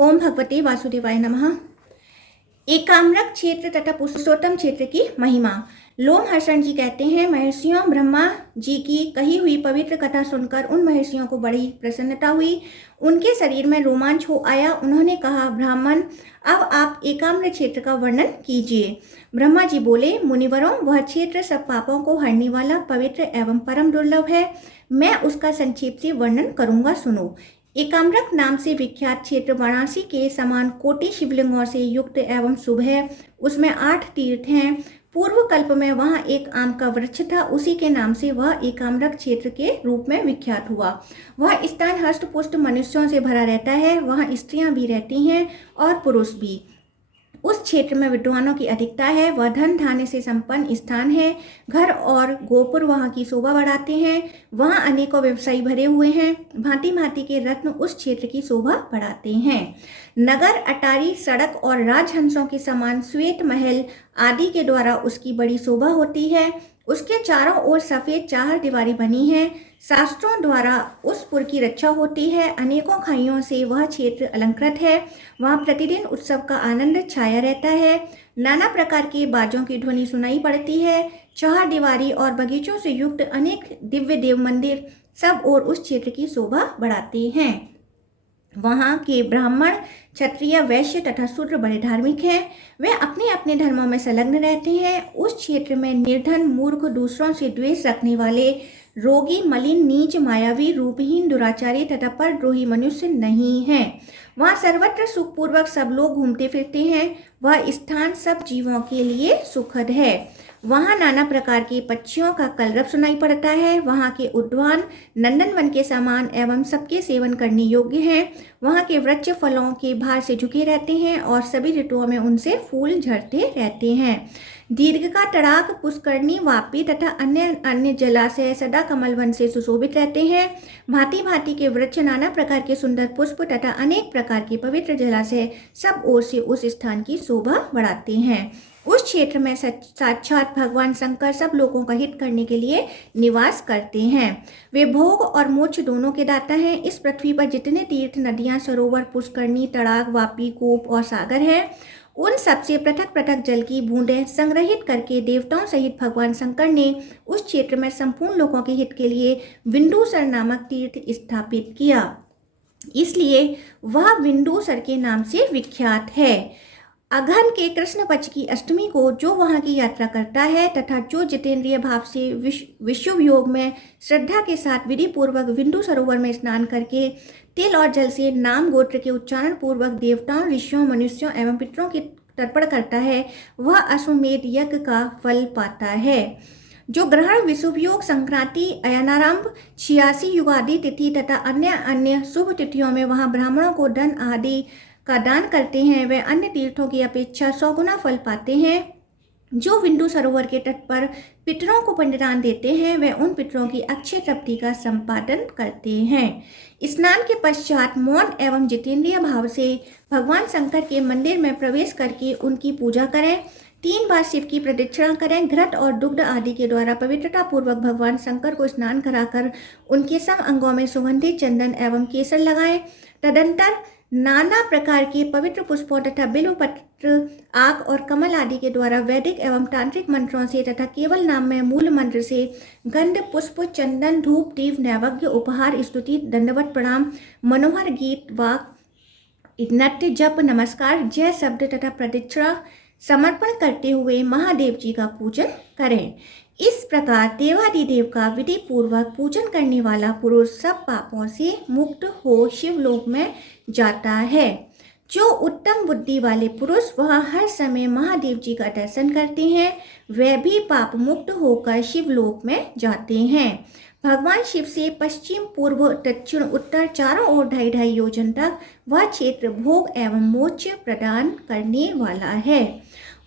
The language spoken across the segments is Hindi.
ओम भगवते वासुदेवाय नमः। एकाम्रक क्षेत्र तथा पुरुषोत्तम क्षेत्र की महिमा। लोमहर्षण जी कहते हैं, महर्षियों ब्रह्मा जी की कही हुई पवित्र कथा सुनकर उन महर्षियों को बड़ी प्रसन्नता हुई। उनके शरीर में रोमांच हो आया। उन्होंने कहा, ब्राह्मण, अब आप एकाम्र क्षेत्र का वर्णन कीजिए। ब्रह्मा जी बोले, मुनिवरों, वह क्षेत्र सब पापों को हरने वाला, पवित्र एवं परम दुर्लभ है। मैं उसका संक्षेप से वर्णन करूंगा, सुनो। एकाम्रक नाम से विख्यात क्षेत्र वाराणसी के समान कोटि शिवलिंगों से युक्त एवं शुभ है। उसमें 8 तीर्थ हैं। पूर्व कल्प में वहाँ एक आम का वृक्ष था, उसी के नाम से वह एकाम्रक क्षेत्र के रूप में विख्यात हुआ। वह स्थान हष्ट पुष्ट मनुष्यों से भरा रहता है। वहाँ स्त्रियां भी रहती हैं और पुरुष भी। उस क्षेत्र में विद्वानों की अधिकता है। वह धन धान्य से संपन्न स्थान है। घर और गोपुर वहाँ की शोभा बढ़ाते हैं। वहाँ अनेकों व्यवसायी भरे हुए हैं। भांति भांति के रत्न उस क्षेत्र की शोभा बढ़ाते हैं। नगर, अटारी, सड़क और राजहंसों के समान श्वेत महल आदि के द्वारा उसकी बड़ी शोभा होती है। उसके चारों ओर सफेद 4 दीवारी बनी है। शास्त्रों द्वारा उस पुर की रक्षा होती है। अनेकों खाइयों से वह क्षेत्र अलंकृत है। वहाँ प्रतिदिन उत्सव का आनंद छाया रहता है। नाना प्रकार के बाजों की ध्वनि सुनाई पड़ती है। 4 दीवारी और बगीचों से युक्त अनेक दिव्य देव मंदिर सब और उस क्षेत्र की शोभा बढ़ाते हैं। वहाँ के ब्राह्मण, क्षत्रिय, वैश्य तथा शूद्र बड़े धार्मिक हैं। वे अपने अपने धर्मों में संलग्न रहते हैं। उस क्षेत्र में निर्धन, मूर्ख, दूसरों से द्वेष रखने वाले, रोगी, मलिन, नीच, मायावी, रूपहीन, दुराचारी तथा परद्रोही मनुष्य नहीं हैं। वहाँ सर्वत्र सुखपूर्वक सब लोग घूमते फिरते हैं। वह स्थान सब जीवों के लिए सुखद है। वहाँ नाना प्रकार के पक्षियों का कलरव सुनाई पड़ता है। वहाँ के उद्यान नंदनवन के समान एवं सबके सेवन करने योग्य हैं। वहाँ के वृक्ष फलों के भार से झुके रहते हैं और सभी ऋतुओं में उनसे फूल झड़ते रहते हैं। दीर्घ का तड़ाक, पुष्करणी, वापी तथा अन्य अन्य जलाशय सदा कमलवन से सुशोभित रहते हैं। भांति भांति के वृक्ष, नाना प्रकार के सुंदर पुष्प तथा अनेक प्रकार के पवित्र जलाशय सब ओर से उस स्थान की शोभा बढ़ाते हैं। उस क्षेत्र में साक्षात भगवान शंकर सब लोगों का हित करने के लिए निवास करते हैं। वे भोग और मोक्ष दोनों के दाता हैं। इस पृथ्वी पर जितने तीर्थ, नदियां, सरोवर, पुष्करणी, तड़ाक, वापी, कूप और सागर हैं, उन सबसे पृथक पृथक जल की बूंदें संग्रहित करके देवताओं सहित भगवान शंकर ने उस क्षेत्र में संपूर्ण लोगों के हित के लिए विंडूसर नामक तीर्थ स्थापित किया। इसलिए वह विंडूसर के नाम से विख्यात है। अघन के कृष्ण पक्ष की अष्टमी को जो वहाँ की यात्रा करता है तथा जो जितेंद्रिय भाव से विश्व योग में श्रद्धा के साथ विधि पूर्वक विंडू सरोवर में स्नान करके तिल और जल से नाम गोत्र के उच्चारण पूर्वक देवताओं, ऋषियों, मनुष्यों एवं पितरों की तर्पण करता है, वह अश्वमेध यज्ञ का फल पाता है। जो ग्रहण, विषुव योग, संक्रांति, अयनारंभ, 86 युगादि तिथि तथा अन्य अन्य शुभ तिथियों में वहाँ ब्राह्मणों को धन आदि का दान करते हैं, वे अन्य तीर्थों की अपेक्षा 100 गुना फल पाते हैं। जो विंडू सरोवर के तट पर पितरों को पिंडदान देते हैं, वे उन पितरों की अक्षय तृप्ति का संपादन करते हैं। स्नान के पश्चात मौन एवं जितेंद्रिय भाव से भगवान शंकर के मंदिर में प्रवेश करके उनकी पूजा करें। 3 बार शिव की प्रदक्षिणा करें। घृत और दुग्ध आदि के द्वारा पवित्रता पूर्वक भगवान शंकर को स्नान कराकर उनके सब अंगों में सुगंधित चंदन एवं केसर लगाएं। तदंतर नाना प्रकार के पवित्र पुष्पों तथा बिल्व पत्र, आक और कमल आदि के द्वारा वैदिक एवं तांत्रिक मंत्रों से तथा केवल नाम में मूल मंत्र से गंध, पुष्प, चंदन, धूप, दीप, नैवेद्य, उपहार, स्तुति, दंडवत प्रणाम, मनोहर गीत, वाक, नृत्य, जप, नमस्कार, जय शब्द तथा प्रदक्षिणा समर्पण करते हुए महादेव जी का पूजन करें। इस प्रकार देवादिदेव का विधि पूर्वक पूजन करने वाला पुरुष सब पापों से मुक्त हो शिवलोक में जाता है। जो उत्तम बुद्धि वाले पुरुष वहाँ हर समय महादेव जी का दर्शन करते हैं, वे भी पाप मुक्त होकर शिवलोक में जाते हैं। भगवान शिव से पश्चिम, पूर्व, दक्षिण, उत्तर चारों ओर 2.5 योजन तक वह क्षेत्र भोग एवं मोक्ष प्रदान करने वाला है।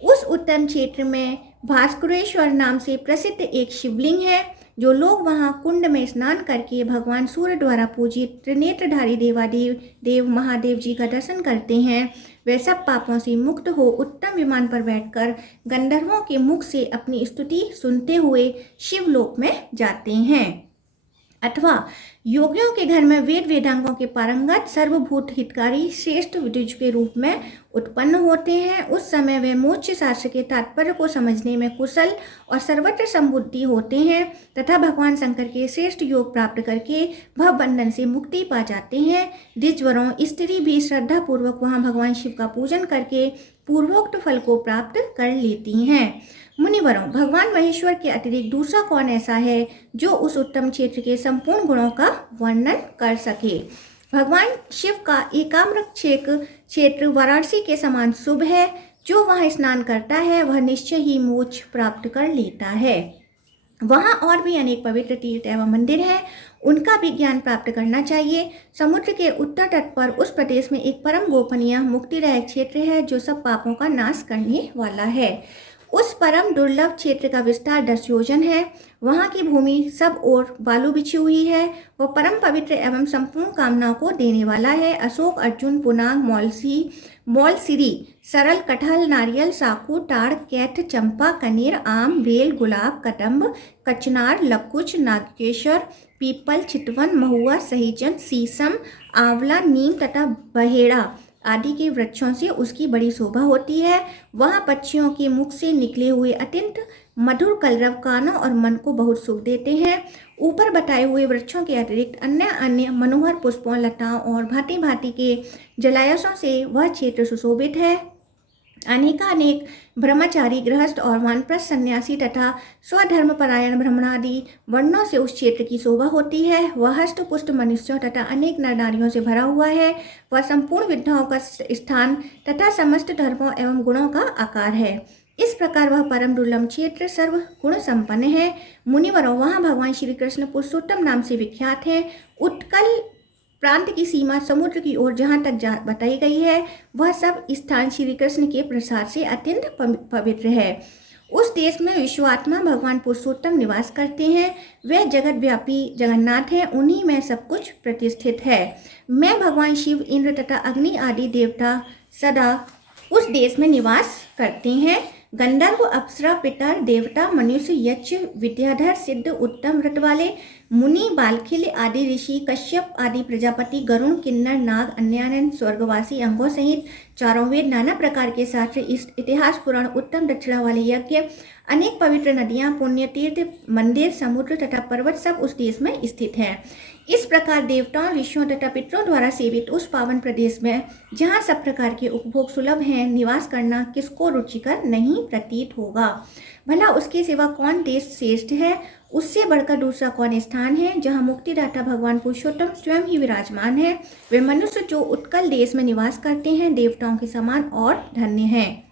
उस उत्तम क्षेत्र में भास्करेश्वर नाम से प्रसिद्ध एक शिवलिंग है। जो लोग वहाँ कुंड में स्नान करके भगवान सूर्य द्वारा पूजित त्रिनेत्रधारी देव महादेव जी का दर्शन करते हैं, वे सब पापों से मुक्त हो उत्तम विमान पर बैठकर गंधर्वों के मुख से अपनी स्तुति सुनते हुए शिवलोक में जाते हैं। अथवा योगियों के घर में वेद वेदांगों के पारंगत सर्वभूत हितकारी श्रेष्ठ विद्वान के रूप में उत्पन्न होते हैं। उस समय वे मोक्ष शास्त्र के तात्पर्य को समझने में कुशल और सर्वत्र संबुद्धि होते हैं तथा भगवान शंकर के श्रेष्ठ योग प्राप्त करके भवबंधन से मुक्ति पा जाते हैं। द्विजवरों स्त्री भी श्रद्धा पूर्वक वहाँ भगवान शिव का पूजन करके पूर्वोक्त फल को प्राप्त कर लेती हैं। मुनिवरों, भगवान महेश्वर के अतिरिक्त दूसरा कौन ऐसा है जो उस उत्तम क्षेत्र के संपूर्ण गुणों का वर्णन कर सके। भगवान शिव का एकाम्र क्षेत्र वाराणसी के समान शुभ है। जो वहाँ स्नान करता है वह निश्चय ही मोक्ष प्राप्त कर लेता है। वहाँ और भी अनेक पवित्र तीर्थ एवं मंदिर हैं, उनका भी ज्ञान प्राप्त करना चाहिए। समुद्र के उत्तर तट पर उस प्रदेश में एक परम गोपनीय मुक्तिदायक क्षेत्र है जो सब पापों का नाश करने वाला है। उस परम दुर्लभ क्षेत्र का विस्तार 10 योजन है। वहाँ की भूमि सब ओर बालू बिछी हुई है। वह परम पवित्र एवं संपूर्ण कामनाओं को देने वाला है। अशोक, अर्जुन, पुनांग, मौलसिरी, सरल, कटहल, नारियल, साकू, ताड़, कैथ, चंपा, कनेर, आम, बेल, गुलाब, कदम्ब, कचनार, लकुच, नागकेशर, पीपल, चितवन, महुआ, सहीजन, शीशम, आंवला, नीम तथा बहेड़ा आदि के वृक्षों से उसकी बड़ी शोभा होती है। वहाँ पक्षियों के मुख से निकले हुए अत्यंत मधुर कलरव कानों और मन को बहुत सुख देते हैं। ऊपर बताए हुए वृक्षों के अतिरिक्त अन्य मनोहर पुष्पों, लताओं और भांति भांति के जलाशयों से वह क्षेत्र सुशोभित है। अनेक ब्रह्मचारी, गृहस्थ और वानप्रस्थ सन्यासी तथा स्वधर्मपरायण ब्राह्मणादि वर्णों से उस क्षेत्र की शोभा होती है। वह हष्ट पुष्ट मनुष्यों तथा अनेक नर नारियों से भरा हुआ है। वह संपूर्ण विद्याओं का स्थान तथा समस्त धर्मों एवं गुणों का आकार है। इस प्रकार वह परम दुर्लभ क्षेत्र सर्व गुण संपन्न है। मुनिवरों, वहाँ भगवान श्री कृष्ण पुरुषोत्तम नाम से विख्यात है। उत्कल प्रांत की सीमा समुद्र की ओर जहाँ तक बताई गई है, वह सब स्थान श्री कृष्ण के प्रसाद से अत्यंत पवित्र है। उस देश में विश्वात्मा भगवान पुरुषोत्तम निवास करते हैं। वे जगत व्यापी जगन्नाथ हैं, उन्हीं में सब कुछ प्रतिष्ठित है। मैं भगवान शिव, इंद्र तथा अग्नि आदि देवता सदा उस देश में निवास करते हैं। गंधर्व, अप्सरा, पितर, देवता, मनुष्य, यक्ष, विद्याधर, सिद्ध, उत्तम व्रत वाले, मुनि, बालखिल आदि ऋषि, कश्यप आदि प्रजापति, गरुण, किन्नर, नाग, अन्यानन, स्वर्गवासी अंगों सहित चारों वेद, नाना प्रकार के शास्त्र, इतिहास, पुराण, उत्तम दक्षिणा वाले यज्ञ, अनेक पवित्र नदियाँ, पुण्य तीर्थ, मंदिर, समुद्र तथा पर्वत सब उस देश में स्थित हैं। इस प्रकार देवताओं, ऋषियों तथा पितरों द्वारा सेवित उस पावन प्रदेश में जहाँ सब प्रकार के उपभोग सुलभ हैं, निवास करना किसको रुचिकर नहीं प्रतीत होगा। भला उसके सिवा कौन देश श्रेष्ठ है? उससे बढ़कर दूसरा कौन स्थान है जहाँ मुक्तिदाता भगवान पुरुषोत्तम स्वयं ही विराजमान है। वे मनुष्य जो उत्कल देश में निवास करते हैं देवताओं के समान और धन्य हैं।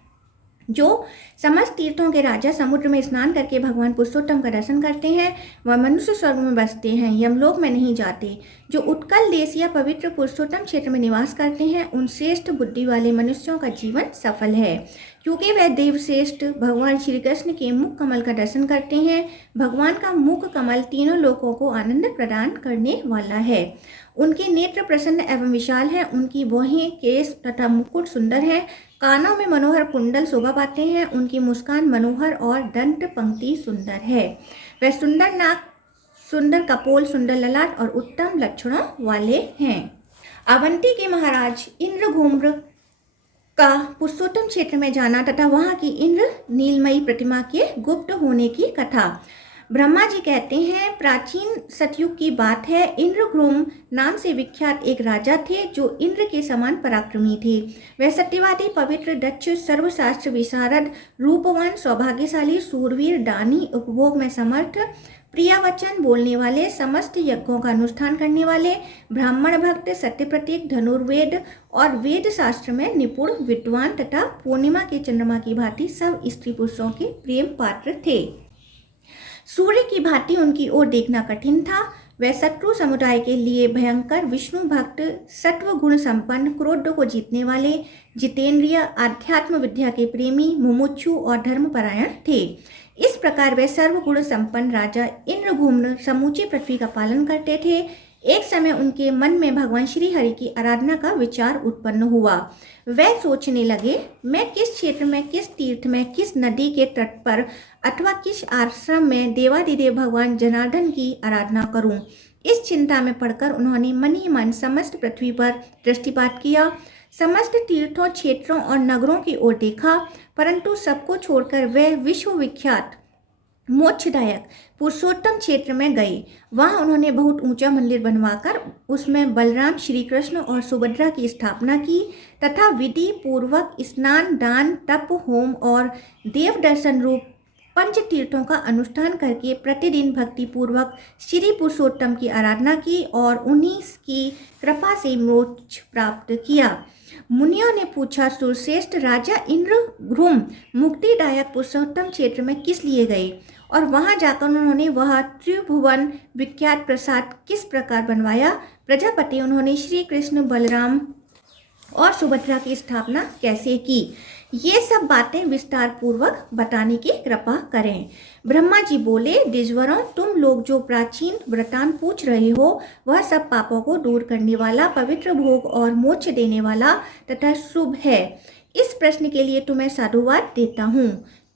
जो समस्त तीर्थों के राजा समुद्र में स्नान करके भगवान पुरुषोत्तम का दर्शन करते हैं वह मनुष्य स्वर्ग में बसते हैं, यमलोक में नहीं जाते। जो उत्कल देश या पवित्र पुरुषोत्तम क्षेत्र में निवास करते हैं उन श्रेष्ठ बुद्धि वाले मनुष्यों का जीवन सफल है, क्योंकि वह देवश्रेष्ठ भगवान श्री कृष्ण के मुख कमल का दर्शन करते हैं। भगवान का मुख कमल तीनों लोकों को आनंद प्रदान करने वाला है। उनके नेत्र प्रसन्न एवं विशाल हैं, उनकी भौहें, केश तथा मुकुट सुंदर हैं, कानों में मनोहर कुंडल शोभा पाते हैं, उनकी मुस्कान मनोहर और दंत पंक्ति सुंदर है। वह सुंदर नाक, सुंदर कपोल, सुंदर ललाट और उत्तम लक्षणों वाले हैं। अवंती के महाराज इंद्रघूम्र का पुरुषोत्तम क्षेत्र में जाना तथा वहाँ की इंद्र नीलमयी प्रतिमा के गुप्त होने की कथा। ब्रह्मा जी कहते हैं, प्राचीन सतयुग की बात है, इंद्रघूम नाम से विख्यात एक राजा थे जो इंद्र के समान पराक्रमी थे। वह सत्यवादी, पवित्र, दक्ष, सर्वशास्त्र विशारद, रूपवान, सौभाग्यशाली, सूरवीर, दानी, उपभोग में समर्थ, प्रिय वचन बोलने वाले, समस्त यज्ञों का अनुष्ठान करने वाले, ब्राह्मण भक्त, सत्य प्रतीक, धनुर्वेद और वेद शास्त्र में निपुण, विद्वान तथा पूर्णिमा के चंद्रमा की भांति सब स्त्री पुरुषों के प्रेम पात्र थे। सूर्य की भांति उनकी ओर देखना कठिन था। वह शत्रु समुदाय के लिए भयंकर, विष्णु भक्त, सत्व गुण संपन्न, क्रोध को जीतने वाले, जितेंद्रिय, आध्यात्म विद्या के प्रेमी, मुमुक्षु और धर्मपरायण थे। इस प्रकार वे सर्वगुण संपन्न राजा इंद्रघूम्न समूची पृथ्वी का पालन करते थे। एक समय उनके मन में भगवान श्री हरि की आराधना का विचार उत्पन्न हुआ। वह सोचने लगे, मैं किस क्षेत्र में, किस तीर्थ में, किस नदी के तट पर अथवा किस आश्रम में देवादिदेव भगवान जनार्दन की आराधना करूं। इस चिंता में पड़कर उन्होंने मन ही मन समस्त पृथ्वी पर दृष्टिपात किया, समस्त तीर्थों, क्षेत्रों और नगरों की ओर देखा, परंतु सबको छोड़कर वह विश्वविख्यात मोक्षदायक पुरुषोत्तम क्षेत्र में गए। वहां उन्होंने बहुत ऊंचा मंदिर बनवाकर उसमें बलराम, श्री कृष्ण और सुभद्रा की स्थापना की तथा विधि पूर्वक स्नान, दान, तप, होम और देव दर्शन रूप पंच तीर्थों का अनुष्ठान करके प्रतिदिन भक्ति पूर्वक श्री पुरुषोत्तम की आराधना की और उन्हीं की कृपा से मोक्ष प्राप्त किया। मुनियों ने पूछा, सुरश्रेष्ठ राजा इंद्रघ्रुम मुक्तिदायक पुरुषोत्तम क्षेत्र में किस लिए गए और वहां जाकर उन्होंने वह त्रिभुवन विख्यात प्रसाद किस प्रकार बनवाया? प्रजापति, उन्होंने श्री कृष्ण, बलराम और सुभद्रा की स्थापना कैसे की? ये सब बातें विस्तार पूर्वक बताने की कृपा करें। ब्रह्मा जी बोले, द्विजवरों, तुम लोग जो प्राचीन वृतांत पूछ रहे हो वह सब पापों को दूर करने वाला, पवित्र, भोग और मोक्ष देने वाला तथा शुभ है। इस प्रश्न के लिए तुम्हें साधुवाद देता हूँ।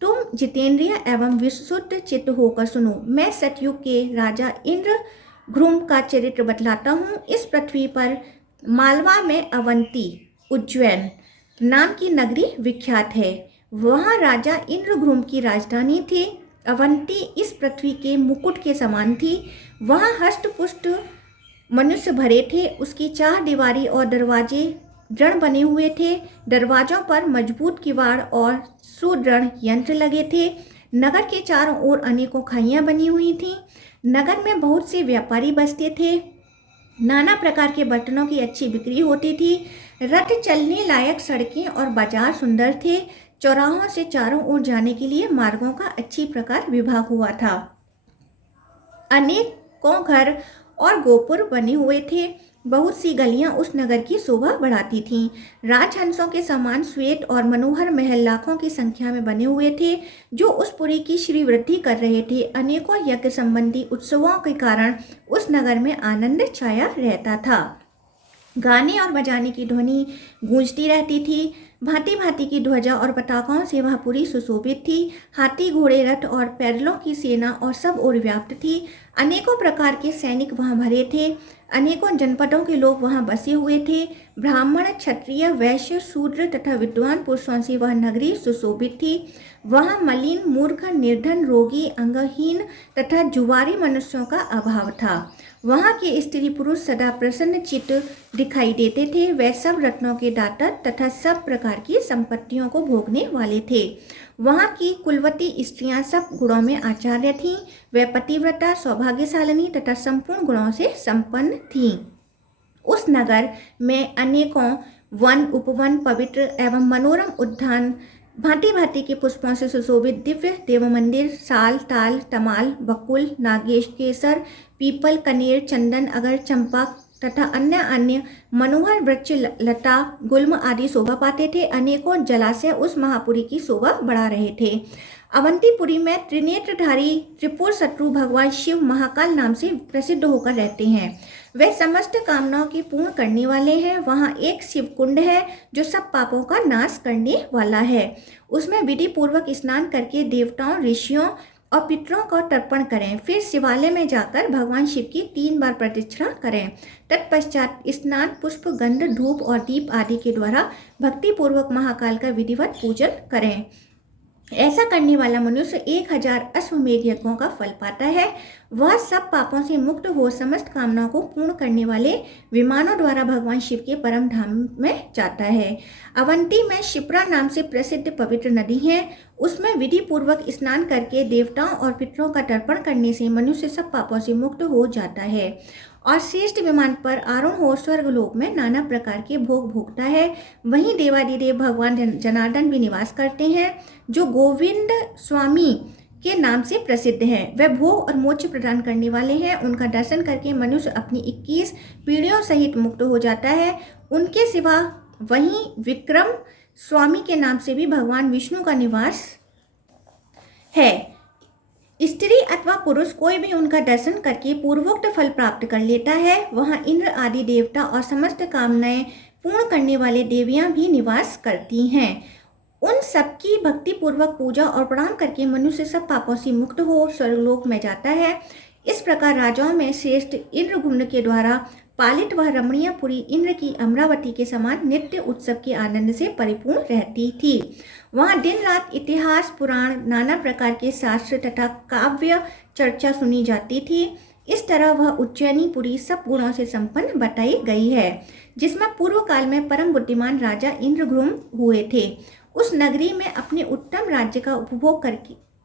तुम जितेंद्रिय एवं विशुद्ध चित्त होकर सुनो। मैं सतयुग के राजा इंद्रघ्रुम का चरित्र बतलाता हूँ। इस पृथ्वी पर मालवा में अवंती, उज्जैन नाम की नगरी विख्यात है। वहाँ राजा इंद्रघ्रुम की राजधानी थी। अवंती इस पृथ्वी के मुकुट के समान थी। वहाँ हष्ट पुष्ट मनुष्य भरे थे। उसकी चार दीवारी और दरवाजे दृढ़ बने हुए थे। दरवाजों पर मजबूत किवाड़ और सुदृढ़ यंत्र लगे थे। नगर के चारों ओर अनेकों खाइयाँ बनी हुई थीं। नगर में बहुत से व्यापारी बसते थे। नाना प्रकार के बर्तनों की अच्छी बिक्री होती थी। रथ चलने लायक सड़कें और बाजार सुंदर थे। चौराहों से चारों ओर जाने के लिए मार्गों का अच्छी प्रकार विभाग हुआ था। अनेकों घर और गोपुर बने हुए थे। बहुत सी गलियां उस नगर की शोभा बढ़ाती थीं। राजहंसों के समान श्वेत और मनोहर महल लाखों की संख्या में बने हुए थे, जो उस पुरी की श्री वृद्धि कर रहे थे। अनेकों यज्ञ संबंधी उत्सवों के कारण उस नगर में आनंद छाया रहता था। गाने और बजाने की ध्वनि गूंजती रहती थी। भांति भांति की ध्वजा और पताकाओं से वह पूरी सुशोभित थी। हाथी, घोड़े, रथ और पैदलों की सेना और सब ओर व्याप्त थी। अनेकों प्रकार के सैनिक वहां भरे थे। अनेकों जनपदों के लोग वहां बसे हुए थे। ब्राह्मण, क्षत्रिय, वैश्य, शूद्र तथा विद्वान पुरुषों से वह नगरी सुशोभित थी। वहां मलिन, मूर्ख, निर्धन, रोगी, अंगहीन तथा जुआरी मनुष्यों का अभाव था। वहाँ के स्त्री पुरुष सदा प्रसन्न चित्त दिखाई देते थे। वे सब रत्नों के दाता तथा सब प्रकार की संपत्तियों को भोगने वाले थे। वहाँ की कुलवती स्त्रियां सब गुणों में आचार्य थीं। वे पतिव्रता, सौभाग्यशालिनी तथा संपूर्ण गुणों से संपन्न थीं। उस नगर में अनेकों वन, उपवन, पवित्र एवं मनोरम उद्यान, भांति भांति के पुष्पों से सुशोभित दिव्य देव मंदिर, साल, ताल, तमाल, बकुल, नागेश, केसर, पीपल, कनेर, चंदन, अगर, चंपा तथा अन्य मनोहर वृक्ष, लता, गुल्म आदि शोभा पाते थे। अनेकों जलाशय उस महापुरी की शोभा बढ़ा रहे थे। अवंतीपुरी में त्रिनेत्रधारी त्रिपुर शत्रु भगवान शिव महाकाल नाम से प्रसिद्ध होकर रहते हैं। वे समस्त कामनाओं की पूर्ण करने वाले हैं। वहाँ एक शिव कुंड है जो सब पापों का नाश करने वाला है। उसमें विधि पूर्वक स्नान करके देवताओं, ऋषियों और पितरों को तर्पण करें। फिर शिवालय में जाकर भगवान शिव की 3 बार प्रदक्षिणा करें। तत्पश्चात स्नान, पुष्प, गंध, धूप और दीप आदि के द्वारा भक्ति पूर्वक महाकाल का विधिवत पूजन करें। ऐसा करने वाला मनुष्य 1000 अश्वमेध यज्ञों का फल पाता है। वह सब पापों से मुक्त हो समस्त कामनाओं को पूर्ण करने वाले विमानों द्वारा भगवान शिव के परम धाम में जाता है। अवंती में शिप्रा नाम से प्रसिद्ध पवित्र नदी है। उसमें विधि पूर्वक स्नान करके देवताओं और पितरों का तर्पण करने से मनुष्य सब पापों से मुक्त हो जाता है और श्रेष्ठ विमान पर आरूढ़ हो स्वर्गलोक में नाना प्रकार के भोग भोगता है। वहीं देवादिदेव भगवान जनार्दन भी निवास करते हैं, जो गोविंद स्वामी के नाम से प्रसिद्ध हैं। वे भोग और मोक्ष प्रदान करने वाले हैं। उनका दर्शन करके मनुष्य अपनी 21 पीढ़ियों सहित मुक्त हो जाता है। उनके सिवा वहीं विक्रम स्वामी के नाम से भी भगवान विष्णु का निवास है। स्त्री अथवा पुरुष कोई भी उनका दर्शन करके पूर्वोक्त फल प्राप्त कर लेता है। वहाँ इंद्र आदि देवता और समस्त कामनाएं पूर्ण करने वाले देवियां भी निवास करती हैं। उन सबकी भक्ति पूर्वक पूजा और प्रणाम करके मनुष्य सब पापों से मुक्त हो स्वर्गलोक में जाता है। इस प्रकार राजाओं में श्रेष्ठ इंद्रगुम्न के द्वारा पालित वह रमणीयपुरी इंद्र की अमरावती के समान नित्य उत्सव के आनंद से परिपूर्ण रहती थी। वहाँ दिन रात इतिहास, पुराण, नाना प्रकार के शास्त्र तथा काव्य चर्चा सुनी जाती थी। इस तरह वह उज्जैनीपुरी सब गुणों से संपन्न बताई गई है, जिसमें पूर्व काल में परम बुद्धिमान राजा इंद्रगुम्न हुए थे। उस नगरी में अपने उत्तम राज्य का उपभोग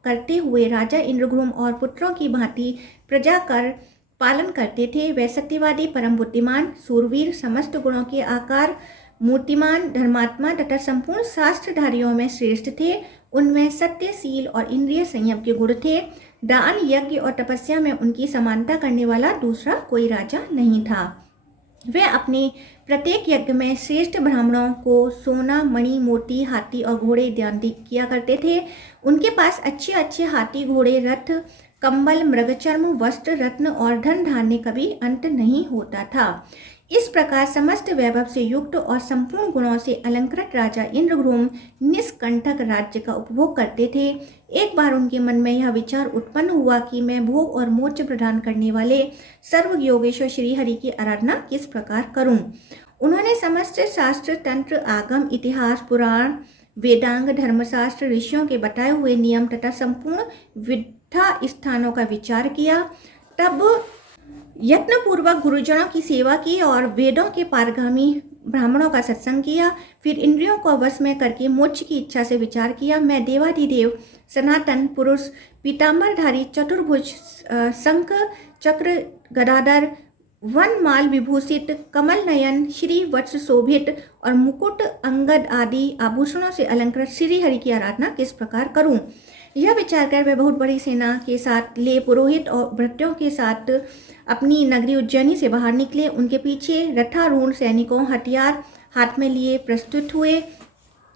करते हुए राजा इंद्रगुम्न और पुत्रों की भांति प्रजा कर पालन करते थे। वे सत्यवादी, परम बुद्धिमान, सूरवीर, समस्त गुणों के आकार, मूर्तिमान, धर्मात्मा तथा संपूर्ण शास्त्रधारियों में श्रेष्ठ थे। उनमें सत्यशील और इंद्रिय संयम के गुण थे। दान, यज्ञ और तपस्या में उनकी समानता करने वाला दूसरा कोई राजा नहीं था। वे अपने प्रत्येक यज्ञ में श्रेष्ठ ब्राह्मणों को सोना, मणि, मोती, हाथी और घोड़े दान किया करते थे। उनके पास अच्छे अच्छे हाथी, घोड़े, रथ, कंबल, मृगचर्म, वस्त्र, रत्न और धन धान्य कभी अंत नहीं होता था। इस प्रकार समस्त वैभव से युक्त और संपूर्ण गुणों से अलंकृत राजा इंद्रगुम्न निष्कंटक राज्य का उपभोग करते थे। एक बार उनके मन में यह विचार उत्पन्न हुआ कि मैं भोग और मोक्ष प्रदान करने वाले सर्व योगेश्वर श्री हरि की आराधना किस प्रकार करूं। उन्होंने समस्त शास्त्र, तंत्र, आगम, इतिहास, पुराण, वेदांग, धर्मशास्त्र, ऋषियों के बताए हुए नियम तथा संपूर्ण विद्या स्थानों का विचार किया। तब यत्नपूर्वक गुरुजनों की सेवा की और वेदों के पारगामी ब्राह्मणों का सत्संग किया। फिर इंद्रियों को वश में करके मोक्ष की इच्छा से विचार किया। मैं देवाधिदेव, सनातन पुरुष, पीताम्बरधारी, चतुर्भुज, शंख चक्र गदाधर, वनमाल विभूषित, कमल नयन, श्री वत्स शोभित और मुकुट अंगद आदि आभूषणों से अलंकृत श्री हरि की आराधना किस प्रकार करूं। यह विचार कर वे बहुत बड़ी सेना के साथ ले पुरोहित और भृत्यों के साथ अपनी नगरी उज्जैनी से बाहर निकले। उनके पीछे रथारूढ़ सैनिकों हथियार हाथ में लिए प्रस्तुत हुए।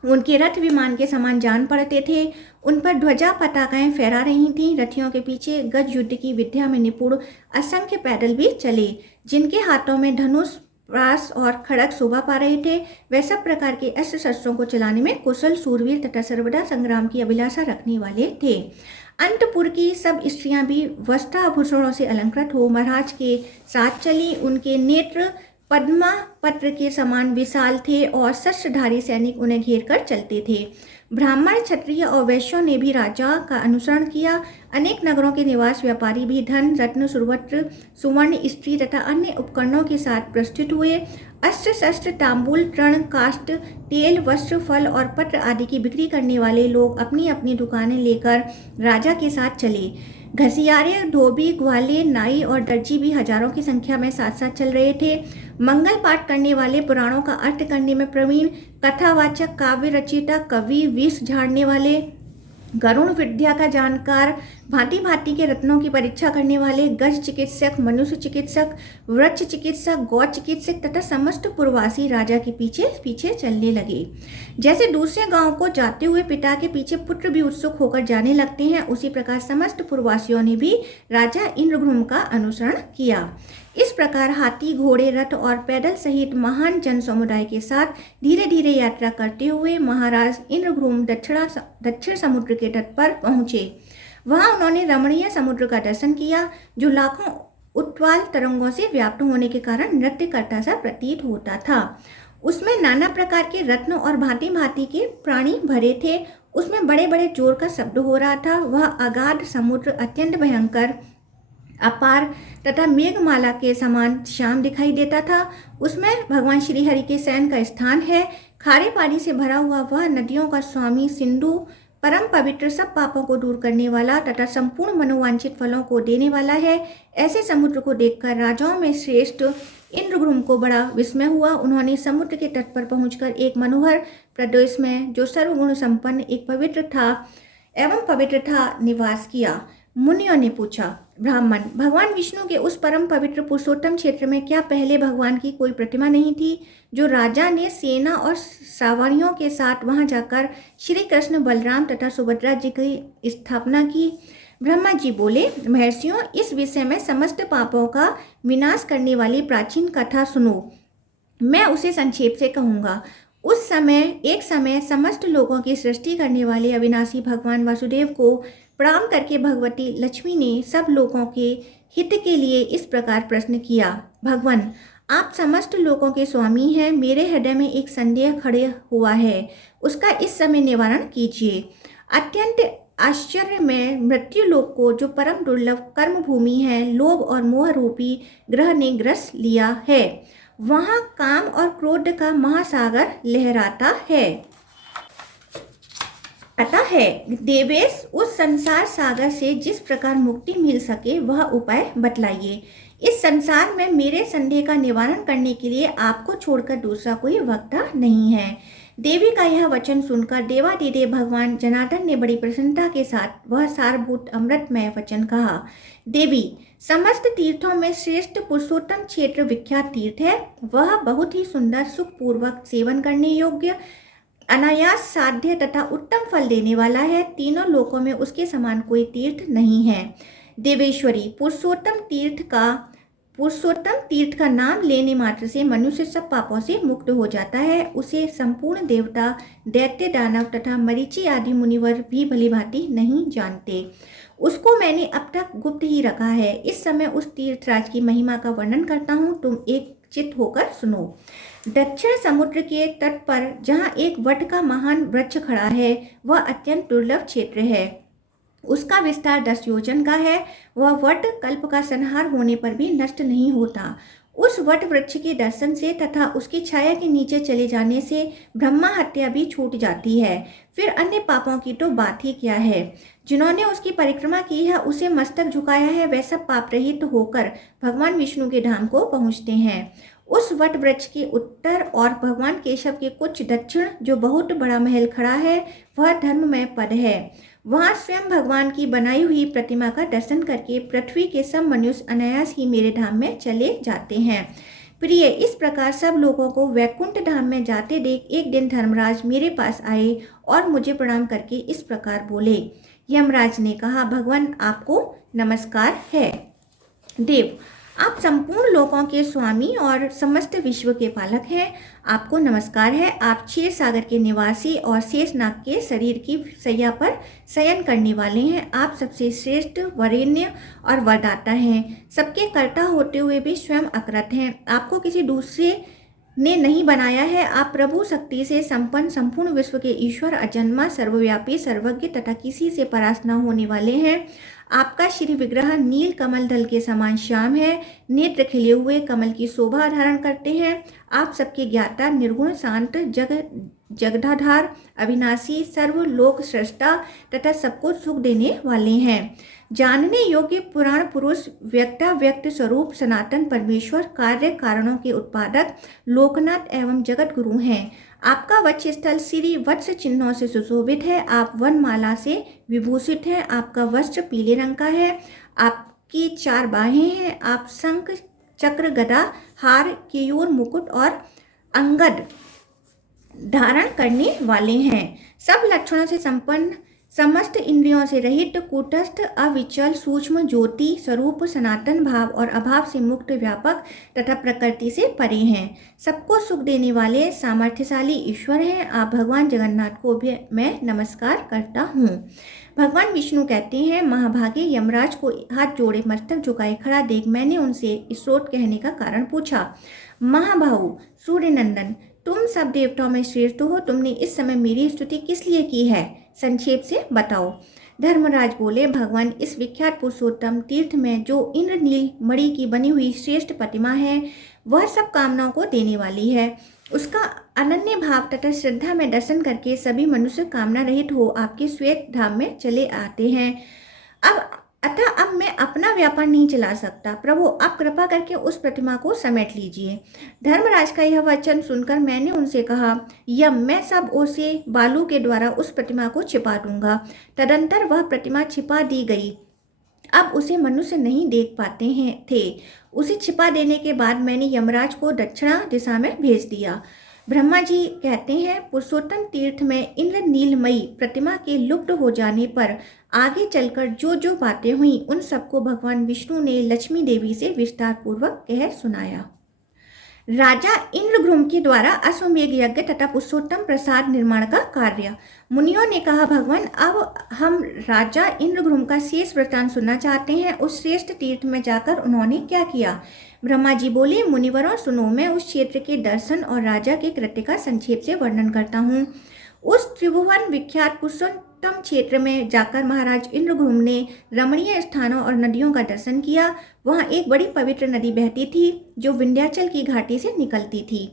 उनके रथ विमान के समान जान पड़ते थे। उन पर ध्वजा पताकाएं फहरा रही थीं। रथियों के पीछे गज युद्ध की विद्या में निपुण असंख्य पैदल भी चले, जिनके हाथों में धनुष, प्रास और खड़ग शोभा पा रहे थे। वे सब प्रकार के अस्त्र शस्त्रों को चलाने में कुशल, सूरवीर तथा सर्वदा संग्राम की अभिलाषा रखने वाले थे। अंतपुर की सब स्त्रियां भी वस्त्राभूषणों से अलंकृत हो महाराज के साथ चली। उनके नेत्र पद्मा पत्र के समान विशाल थे और शस्त्रधारी सैनिक उन्हें घेर कर चलते थे। ब्राह्मण, क्षत्रिय और वैश्यों ने भी राजा का अनुसरण किया। अनेक नगरों के निवास व्यापारी भी धन, रत्न, सुवर्ण, सुवर्ण, स्त्री तथा अन्य उपकरणों के साथ प्रस्तुत हुए। अस्त्र शस्त्र, तांबूल, तृण, काष्ठ, तेल, वस्त्र, फल और पत्र आदि की बिक्री करने वाले लोग अपनी अपनी दुकानें लेकर राजा के साथ चले। घसियारे, धोबी, ग्वाले, नाई और दर्जी भी हजारों की संख्या में साथ साथ चल रहे थे। मंगल पाठ करने वाले, पुराणों का अर्थ करने में प्रवीण, कथावाचक, काव्य रचयिता, कवि, विष झाड़ने वाले, गरुण विद्या का जानकार, भांति भांति के रत्नों की परीक्षा करने वाले, गज चिकित्सक, मनुष्य चिकित्सक, वृक्ष चिकित्सक, गौ चिकित्सक तथा समस्त पूर्ववासी राजा के पीछे पीछे चलने लगे। जैसे दूसरे गांव को जाते हुए पिता के पीछे पुत्र भी उत्सुक होकर जाने लगते हैं, उसी प्रकार समस्त पूर्ववासियों ने भी राजा इंद्रगुम्न का अनुसरण किया। इस प्रकार हाथी, घोड़े, रथ और पैदल सहित महान जन समुदाय के साथ धीरे धीरे यात्रा करते हुए महाराज इंद्रगुम्न दक्षिण समुद्र के तट पर पहुंचे। वहां उन्होंने रमणीय समुद्र का दर्शन किया, जो लाखों उत्ताल तरंगों से व्याप्त होने के कारण नृत्य करता सा प्रतीत होता था। उसमें नाना प्रकार के रत्न और भांति भांति के प्राणी भरे थे। उसमें बड़े बड़े जोर का शब्द हो रहा था। वह अगाध समुद्र अत्यंत भयंकर, अपार तथा मेघमाला के समान श्याम दिखाई देता था। उसमें भगवान श्री हरि के शयन का स्थान है। खारे पानी से भरा हुआ वह नदियों का स्वामी, सिंधु, परम पवित्र, सब पापों को दूर करने वाला तथा संपूर्ण मनोवांछित फलों को देने वाला है। ऐसे समुद्र को देखकर राजाओं में श्रेष्ठ इंद्रगुम्न को बड़ा विस्मय हुआ। उन्होंने समुद्र के तट पर पहुंचकर एक मनोहर प्रदेश में, जो सर्वगुण संपन्न एक पवित्र था निवास किया। मुनियों ने पूछा, ब्राह्मण, भगवान विष्णु के उस परम पवित्र पुरुषोत्तम क्षेत्र में क्या पहले भगवान की कोई प्रतिमा नहीं थी, जो राजा ने सेना और सवारियों के साथ वहां जाकर श्री कृष्ण, बलराम तथा सुभद्रा जी की स्थापना की? ब्रह्मा जी बोले, महर्षियों, इस विषय में समस्त पापों का विनाश करने वाली प्राचीन कथा सुनो। मैं उसे संक्षेप से कहूँगा। एक समय समस्त लोगों की सृष्टि करने वाले अविनाशी भगवान वासुदेव को प्रणाम करके भगवती लक्ष्मी ने सब लोगों के हित के लिए इस प्रकार प्रश्न किया, भगवान आप समस्त लोगों के स्वामी हैं, मेरे हृदय में एक संदेह खड़े हुआ है, उसका इस समय निवारण कीजिए। अत्यंत आश्चर्य में मृत्यु लोक को, जो परम दुर्लभ कर्म भूमि है, लोभ और मोह रूपी ग्रह ने ग्रस लिया है। वहाँ काम और क्रोध का महासागर लहराता है। देवेश, उस संसार सागर से जिस प्रकार मुक्ति मिल सके वह उपाय बतलाइए। इस संसार में मेरे संदेह का निवारण करने के लिए आपको छोड़कर दूसरा कोई वक्ता नहीं है। देवी का यह वचन सुनकर देवादिदेव भगवान जनार्दन ने बड़ी प्रसन्नता के साथ वह सारभूत अमृतमय वचन कहा। देवी, समस्त तीर्थों में श्रेष्ठ पुरुषोत्तम क्षेत्र विख्यात तीर्थ है। वह बहुत ही सुंदर, सुखपूर्वक सेवन करने योग्य, अनायास साध्य तथा उत्तम फल देने वाला है। तीनों लोकों में उसके समान कोई तीर्थ नहीं है। देवेश्वरी, पुरुषोत्तम तीर्थ का नाम लेने मात्र से मनुष्य सब पापों से मुक्त हो जाता है। उसे संपूर्ण देवता, दैत्य, दानव तथा मरीचि आदि मुनिवर भी भलीभांति नहीं जानते। उसको मैंने अब तक गुप्त ही रखा है। इस समय उस तीर्थराज की महिमा का वर्णन करता हूँ, तुम एक चित्त होकर सुनो। दक्षिण समुद्र के तट पर जहाँ एक वट का महान वृक्ष खड़ा है, वह अत्यंत दुर्लभ क्षेत्र है। उसका विस्तार 10 योजन का है। वह वट कल्प का संहार होने पर भी नष्ट नहीं होता। उस वट वृक्ष के दर्शन से तथा उसकी छाया के नीचे चले जाने से ब्रह्मा हत्या भी छूट जाती है। फिर अन्य पापों की तो बात ही क्या है। जिन्होंने उसकी परिक्रमा की है, उसे मस्तक झुकाया है, वह सब पाप रहित होकर भगवान विष्णु के धाम को पहुँचते हैं। उस वट वृक्ष के उत्तर और भगवान केशव के कुछ दक्षिण जो बहुत बड़ा महल खड़ा है, वह धर्ममय पद है। वहाँ स्वयं भगवान की बनाई हुई प्रतिमा का दर्शन करके पृथ्वी के सब मनुष्य अनायास ही मेरे धाम में चले जाते हैं। प्रिय, इस प्रकार सब लोगों को वैकुंठ धाम में जाते देख एक दिन धर्मराज मेरे पास आए और मुझे प्रणाम करके इस प्रकार बोले। यमराज ने कहा, भगवान आपको नमस्कार है। देव, आप संपूर्ण लोकों के स्वामी और समस्त विश्व के पालक हैं। आपको नमस्कार है। आप क्षीर सागर के निवासी और शेषनाग के शरीर की सैया पर शयन करने वाले हैं। आप सबसे श्रेष्ठ, वरेण्य और वरदाता हैं। सबके कर्ता होते हुए भी स्वयं अकृत हैं। आपको किसी दूसरे ने नहीं बनाया है। आप प्रभु शक्ति से संपन्न, संपूर्ण विश्व के ईश्वर, अजन्मा, सर्वव्यापी, सर्वज्ञ तथा किसी से परास्त न होने वाले हैं। आपका श्री विग्रह नील कमल दल के समान श्याम है। नेत्र खिले हुए कमल की शोभा धारण करते हैं। आप सबके ज्ञाता, निर्गुण, शांत, जगदाधार, अविनाशी, सर्वलोक सृष्टा तथा सबको सुख देने वाले हैं। जानने योग्य पुराण पुरुष, व्यक्ता व्यक्त स्वरूप, सनातन परमेश्वर, कार्य कारणों के उत्पादक, लोकनाथ एवं जगत गुरु हैं। आपका वक्ष स्थल श्री वत्स चिन्हों से सुशोभित है। आप वनमाला से विभूषित हैं। आपका वस्त्र पीले रंग का है। आपकी 4 बाहें हैं। आप शंख, चक्र, गदा, हार, केयूर, मुकुट और अंगद धारण करने वाले हैं। सब लक्षणों से संपन्न, समस्त इंद्रियों से रहित, कूटस्थ, अविचल, सूक्ष्म ज्योति स्वरूप, सनातन भाव और अभाव से मुक्त, व्यापक तथा प्रकृति से परे हैं। सबको सुख देने वाले सामर्थ्यशाली ईश्वर हैं। आप भगवान जगन्नाथ को भी मैं नमस्कार करता हूँ। भगवान विष्णु कहते हैं, महाभागे यमराज को हाथ जोड़े मस्तक झुकाए खड़ा देख मैंने उनसे स्रोत कहने का कारण पूछा। महाबाहु सूर्यनंदन, तुम सब देवताओं में श्रेष्ठ हो। तुमने इस समय मेरी स्तुति किस लिए की है, संक्षेप से बताओ। धर्मराज बोले, भगवान, इस विख्यात पुरुषोत्तम तीर्थ में जो इंद्रनील मणि की बनी हुई श्रेष्ठ प्रतिमा है, वह सब कामनाओं को देने वाली है। उसका अनन्य भाव तथा श्रद्धा में दर्शन करके सभी मनुष्य कामना रहित हो आपके श्वेत धाम में चले आते हैं। अब मैं अपना व्यापार नहीं चला सकता। प्रभु, आप कृपा करके उस प्रतिमा को समेट लीजिए। धर्मराज का यह वचन सुनकर मैंने उनसे कहा, यम, मैं सब ओर से बालू के द्वारा उस प्रतिमा को छिपा दूंगा। तदंतर वह प्रतिमा छिपा दी गई। अब उसे मनुष्य नहीं देख पाते थे। उसे छिपा देने के बाद मैंने यमराज को दक्षिणा दिशा में भेज दिया। ब्रह्मा जी कहते हैं, पुरुषोत्तम तीर्थ में इंद्रनीलमयी प्रतिमा के लुप्त हो जाने पर आगे चलकर जो जो बातें हुई, उन सबको भगवान विष्णु ने लक्ष्मी देवी से विस्तार पूर्वक कह सुनाया। राजा इंद्रघ्रुम के द्वारा अश्वमेघ यज्ञ तथा पुरुषोत्तम प्रसाद निर्माण का कार्य। मुनियों ने कहा, भगवान अब हम राजा इंद्रघ्रुम का शेष वृत्तांत सुनना चाहते हैं। उस श्रेष्ठ तीर्थ में जाकर उन्होंने क्या किया? ब्रह्मा जी बोले, मुनिवरों सुनो, मैं उस क्षेत्र के दर्शन और राजा के कृत्य का संक्षेप से वर्णन करता हूँ। उस त्रिभुवन विख्यात पुरुषोत्तम क्षेत्र में जाकर महाराज इंद्रघ्रुम ने रमणीय स्थानों और नदियों का दर्शन किया। वहाँ एक बड़ी पवित्र नदी बहती थी जो विंध्याचल की घाटी से निकलती थी।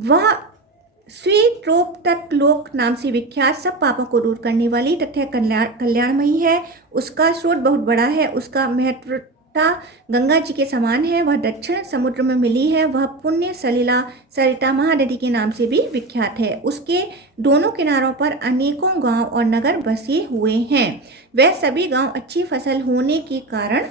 वह स्वीत्रोक्तलोक नाम से विख्यात, सब पापों को दूर करने वाली तथा कल्याणमयी है। उसका स्रोत बहुत बड़ा है, उसका महत्वता गंगा जी के समान है। वह दक्षिण समुद्र में मिली है। वह पुण्य सलिला सरिता महानदी के नाम से भी विख्यात है। उसके दोनों किनारों पर अनेकों गांव और नगर बसे हुए हैं। वह सभी गांव अच्छी फसल होने के कारण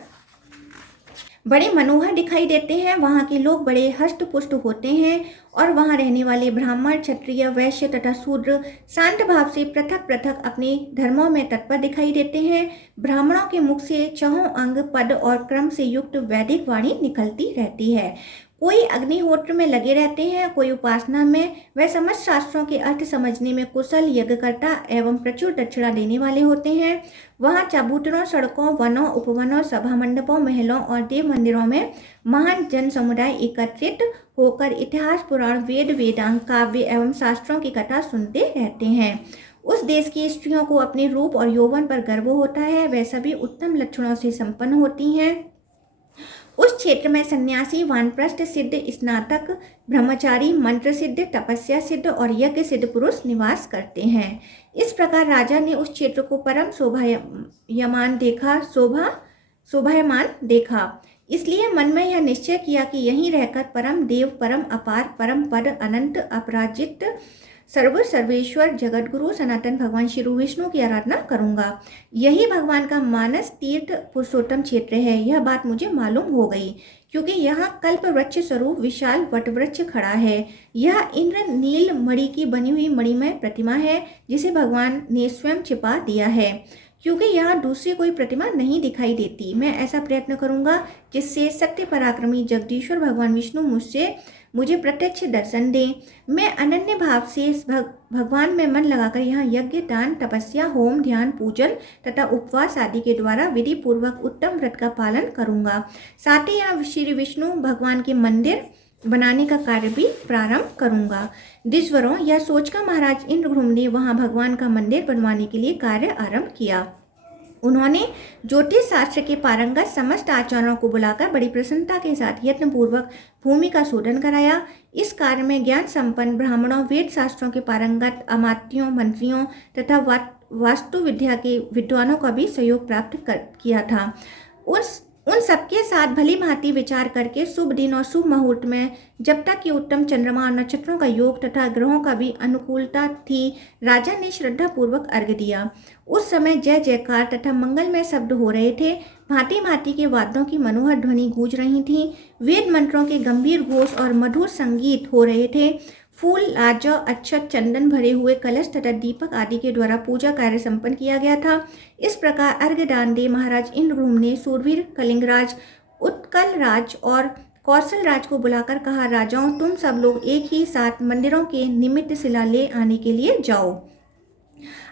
बड़े मनोहर दिखाई देते हैं। वहाँ के लोग बड़े हष्ट-पुष्ट होते हैं और वहाँ रहने वाले ब्राह्मण, क्षत्रिय, वैश्य तथा शूद्र शांत भाव से पृथक पृथक अपने धर्मों में तत्पर दिखाई देते हैं। ब्राह्मणों के मुख से चहुं अंग, पद और क्रम से युक्त वैदिक वाणी निकलती रहती है। कोई अग्निहोत्र में लगे रहते हैं, कोई उपासना में। वह समस्त शास्त्रों के अर्थ समझने में कुशल, यज्ञकर्ता एवं प्रचुर दक्षिणा देने वाले होते हैं। वहाँ चबूतरों, सड़कों, वनों, उपवनों, सभा मंडपों, महलों और देव मंदिरों में महान जन समुदाय एकत्रित होकर इतिहास, पुराण, वेद, वेदांग, काव्य एवं शास्त्रों की कथा सुनते रहते हैं। उस देश की स्त्रियों को अपने रूप और यौवन पर गर्व होता है। वह सभी उत्तम लक्षणों से संपन्न होती हैं। उस क्षेत्र में सन्यासी, वानप्रस्थ सिद्ध, स्नातक, ब्रह्मचारी, मंत्र सिद्ध, तपस्या सिद्ध और यज्ञ सिद्ध पुरुष निवास करते हैं। इस प्रकार राजा ने उस क्षेत्र को परम शोभायमान देखा। इसलिए मन में यह निश्चय किया कि यहीं रहकर परम देव, परम अपार, परम पद, अनंत, अपराजित, सर्वेश्वर, जगतगुरु, सनातन भगवान श्री विष्णु की आराधना करूंगा। यही भगवान का मानस तीर्थ पुरुषोत्तम क्षेत्र है। यह बात मुझे मालूम हो गई क्योंकि यहाँ कल्प वृक्ष स्वरूप विशाल वटवृक्ष खड़ा है। यह इंद्र नील मणि की बनी हुई मणिमय प्रतिमा है जिसे भगवान ने स्वयं छिपा दिया है, क्योंकि यहाँ दूसरी कोई प्रतिमा नहीं दिखाई देती। मैं ऐसा प्रयत्न करूंगा जिससे सत्य पराक्रमी जगदीश्वर भगवान विष्णु मुझे प्रत्यक्ष दर्शन दें। मैं अनन्य भाव से भगवान में मन लगाकर यहाँ यज्ञ, दान, तपस्या, होम, ध्यान, पूजन तथा उपवास आदि के द्वारा विधि पूर्वक उत्तम व्रत का पालन करूंगा। साथ ही यहाँ श्री विष्णु भगवान के मंदिर बनाने का कार्य भी प्रारंभ करूंगा। द्विजवरों, यह सोचकर महाराज इंद्रघ्रुम ने वहां भगवान का मंदिर बनवाने के लिए कार्य आरंभ किया। उन्होंने ज्योतिष शास्त्र के पारंगत समस्त आचार्यों को बुलाकर बड़ी प्रसन्नता के साथ यत्नपूर्वक भूमि का शोधन कराया। इस कार्य में ज्ञान संपन्न ब्राह्मणों, वेद शास्त्रों के पारंगत अमात्यों, मंत्रियों तथा वास्तु विद्या के विद्वानों का भी सहयोग प्राप्त किया था। उन सबके साथ भली भांति विचार करके शुभ दिन और शुभ मुहूर्त में, जब तक कि उत्तम चंद्रमा और नक्षत्रों का योग तथा ग्रहों का भी अनुकूलता थी, राजा ने श्रद्धा पूर्वक अर्घ्य दिया। उस समय जय जयकार तथा मंगलमय शब्द हो रहे थे। भांति भांति के वाद्यों की मनोहर ध्वनि गूंज रही थी। वेद मंत्रों के गंभीर घोष और मधुर संगीत हो रहे थे। फूल, लाजा, अक्षत, चंदन भरे हुए कलश तथा दीपक आदि के द्वारा पूजा कार्य संपन्न किया गया था। इस प्रकार अर्घ्य दान दे महाराज इंद्रघ्रुम ने सूरवीर कलिंगराज, उत्कल राज और कौशल राज को बुलाकर कहा, राजाओं, तुम सब लोग एक ही साथ मंदिरों के निमित्त शिला ले आने के लिए जाओ।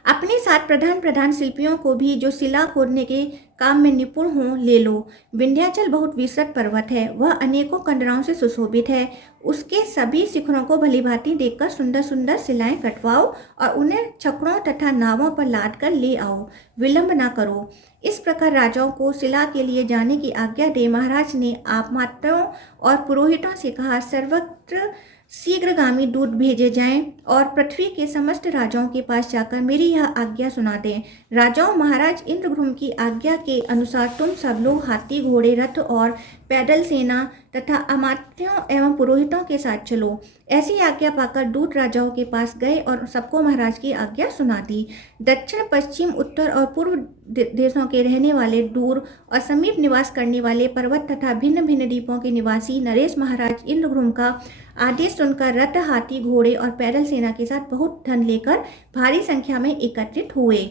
अपने साथ प्रधान शिल्पियों को भी जो शिला खोदने के काम में निपुण हों ले लो। विंध्याचल बहुत विस्तृत पर्वत है। वह अनेकों कंदराओं से सुशोभित है। उसके सभी शिखरों को भलीभांति देखकर सुंदर सुंदर शिलाएं कटवाओ और उन्हें छकड़ों तथा नावों पर लाद कर ले आओ। विलंब न करो। इस प्रकार राजाओं को शिला के लिए जाने की आज्ञा दे महाराज ने आपमात्रों और पुरोहितों से कहा, सर्वत्र शीघ्रगामी दूत भेजे जाएं और पृथ्वी के समस्त राजाओं के पास जाकर मेरी यह आज्ञा सुना दें। राजाओं, महाराज इंद्रघ्रुम की आज्ञा के अनुसार तुम सब लोग हाथी, घोड़े, रथ और पैदल सेना तथा अमात्यों एवं पुरोहितों के साथ चलो। ऐसी आज्ञा पाकर दूत राजाओं के पास गए और सबको महाराज की आज्ञा सुना दी। दक्षिण, पश्चिम, उत्तर और पूर्व देशों के रहने वाले, दूर और समीप निवास करने वाले, पर्वत तथा भिन्न भिन्न द्वीपों के निवासी नरेश महाराज इंद्रघ्रुम का आदेश सुनकर रथ, हाथी, घोड़े और पैदल सेना के साथ बहुत धन लेकर भारी संख्या में एकत्रित हुए।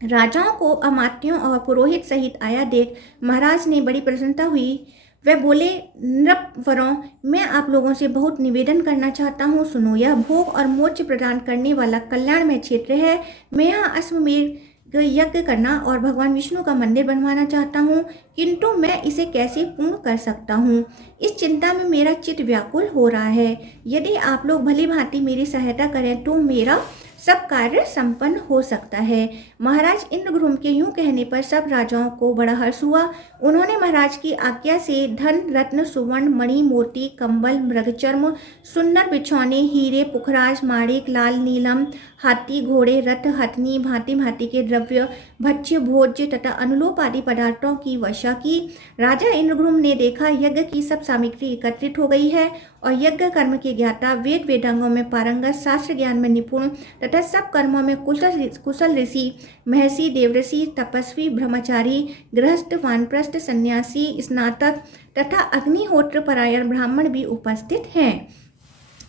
राजाओं को अमात्यों और पुरोहित सहित आया देख महाराज ने बड़ी प्रसन्नता हुई। वह बोले, नृपवरों, मैं आप लोगों से बहुत निवेदन करना चाहता हूँ, सुनो। यह भोग और मोक्ष प्रदान करने वाला कल्याणमय क्षेत्र है। मैं यहाँ अश्वमेध यज्ञ करना और भगवान विष्णु का मंदिर बनवाना चाहता हूँ, किंतु मैं इसे कैसे पूर्ण कर सकता हूँ, इस चिंता में मेरा चित्त व्याकुल हो रहा है। यदि आप लोग भली भांति मेरी सहायता करें तो मेरा सब कार्य संपन्न हो सकता है। महाराज इंद्रद्युम्न के यूं कहने पर सब राजाओं को बड़ा हर्ष हुआ। उन्होंने महाराज की आज्ञा से धन, रत्न, सुवर्ण, मणि, मोती, कंबल, मृगचर्म, सुंदर बिछौने, हीरे, पुखराज, माणिक, लाल, नीलम, हाथी, घोड़े, रथ, हथनी, भांति भांति के द्रव्य, भक्ष्य, भोज्य तथा अनुलोप आदि पदार्थों की वर्षा की। राजा इंद्रद्युम्न ने देखा यज्ञ की सब सामग्री एकत्रित हो गई है और यज्ञ कर्म के ज्ञाता, वेद वेदांगों में पारंगत, शास्त्र ज्ञान में निपुण तथा सब कर्मों में कुशल ऋषि, महर्षि, देवऋषि, तपस्वी, ब्रह्मचारी, गृहस्थ, वानप्रस्थ, सन्यासी, स्नातक तथा अग्निहोत्र परायण ब्राह्मण भी उपस्थित हैं।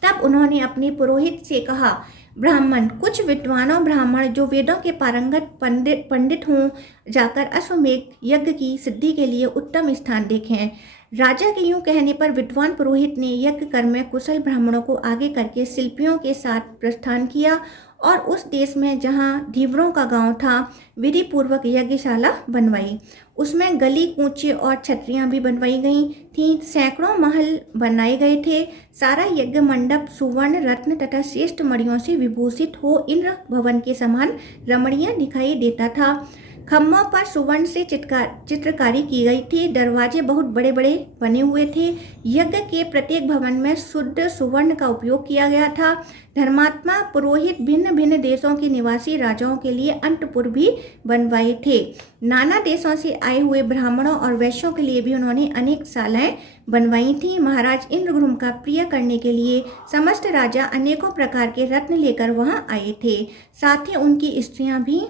तब उन्होंने अपने पुरोहित से कहा, ब्राह्मण, कुछ विद्वानों ब्राह्मण जो वेदों के पारंगत पंडित हों, जाकर अश्वमेध यज्ञ की सिद्धि के लिए उत्तम स्थान देखें। राजा के यूं कहने पर विद्वान पुरोहित ने यज्ञ कर्म में कुशल ब्राह्मणों को आगे करके शिल्पियों के साथ प्रस्थान किया और उस देश में जहाँ धीवरों का गांव था, विधि पूर्वक यज्ञशाला बनवाई। उसमें गली कूचे और छतरियां भी बनवाई गई थीं। सैकड़ों महल बनाए गए थे। सारा यज्ञ मंडप सुवर्ण, रत्न तथा श्रेष्ठ मणियों से विभूषित हो इंद्र भवन के समान रमणीय दिखाई देता था। खम्भों पर सुवर्ण से चित्रकारी की गई थी। दरवाजे बहुत बड़े बड़े बने हुए थे। यज्ञ के प्रत्येक भवन में शुद्ध सुवर्ण का उपयोग किया गया था। धर्मात्मा पुरोहित भिन्न भिन्न देशों के निवासी राजाओं के लिए अंतपुर भी बनवाए थे। नाना देशों से आए हुए ब्राह्मणों और वैश्यों के लिए भी उन्होंने अनेक शालाएं बनवाई थी। महाराज इंद्रद्युम्न का प्रिय करने के लिए समस्त राजा अनेकों प्रकार के रत्न लेकर वहां आए थे। साथ ही उनकी स्त्रियां भी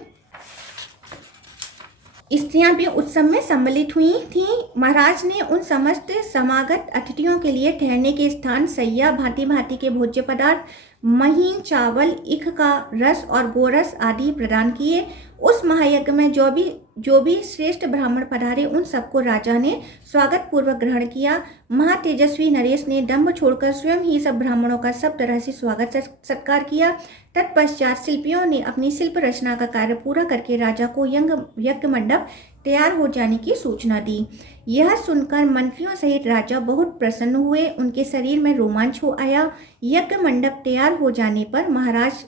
उत्सव में सम्मिलित हुई थीं। महाराज ने उन समस्त समागत अतिथियों के लिए ठहरने के स्थान, सैया, भांति भांति के भोज्य पदार्थ, महीन चावल, ईख का रस और गोरस आदि प्रदान किए। उस महायज्ञ में जो भी श्रेष्ठ ब्राह्मण पधारे, उन सबको राजा ने स्वागत पूर्वक ग्रहण किया। महातेजस्वी नरेश ने दंभ छोड़कर स्वयं ही सब ब्राह्मणों का सब तरह से स्वागत सत्कार किया। तत्पश्चात शिल्पियों ने अपनी शिल्प रचना का कार्य पूरा करके राजा को यज्ञ मंडप तैयार हो जाने की सूचना दी। यह सुनकर मंत्रियों सहित राजा बहुत प्रसन्न हुए। उनके शरीर में रोमांच हो आया। यज्ञ मंडप तैयार हो जाने पर महाराज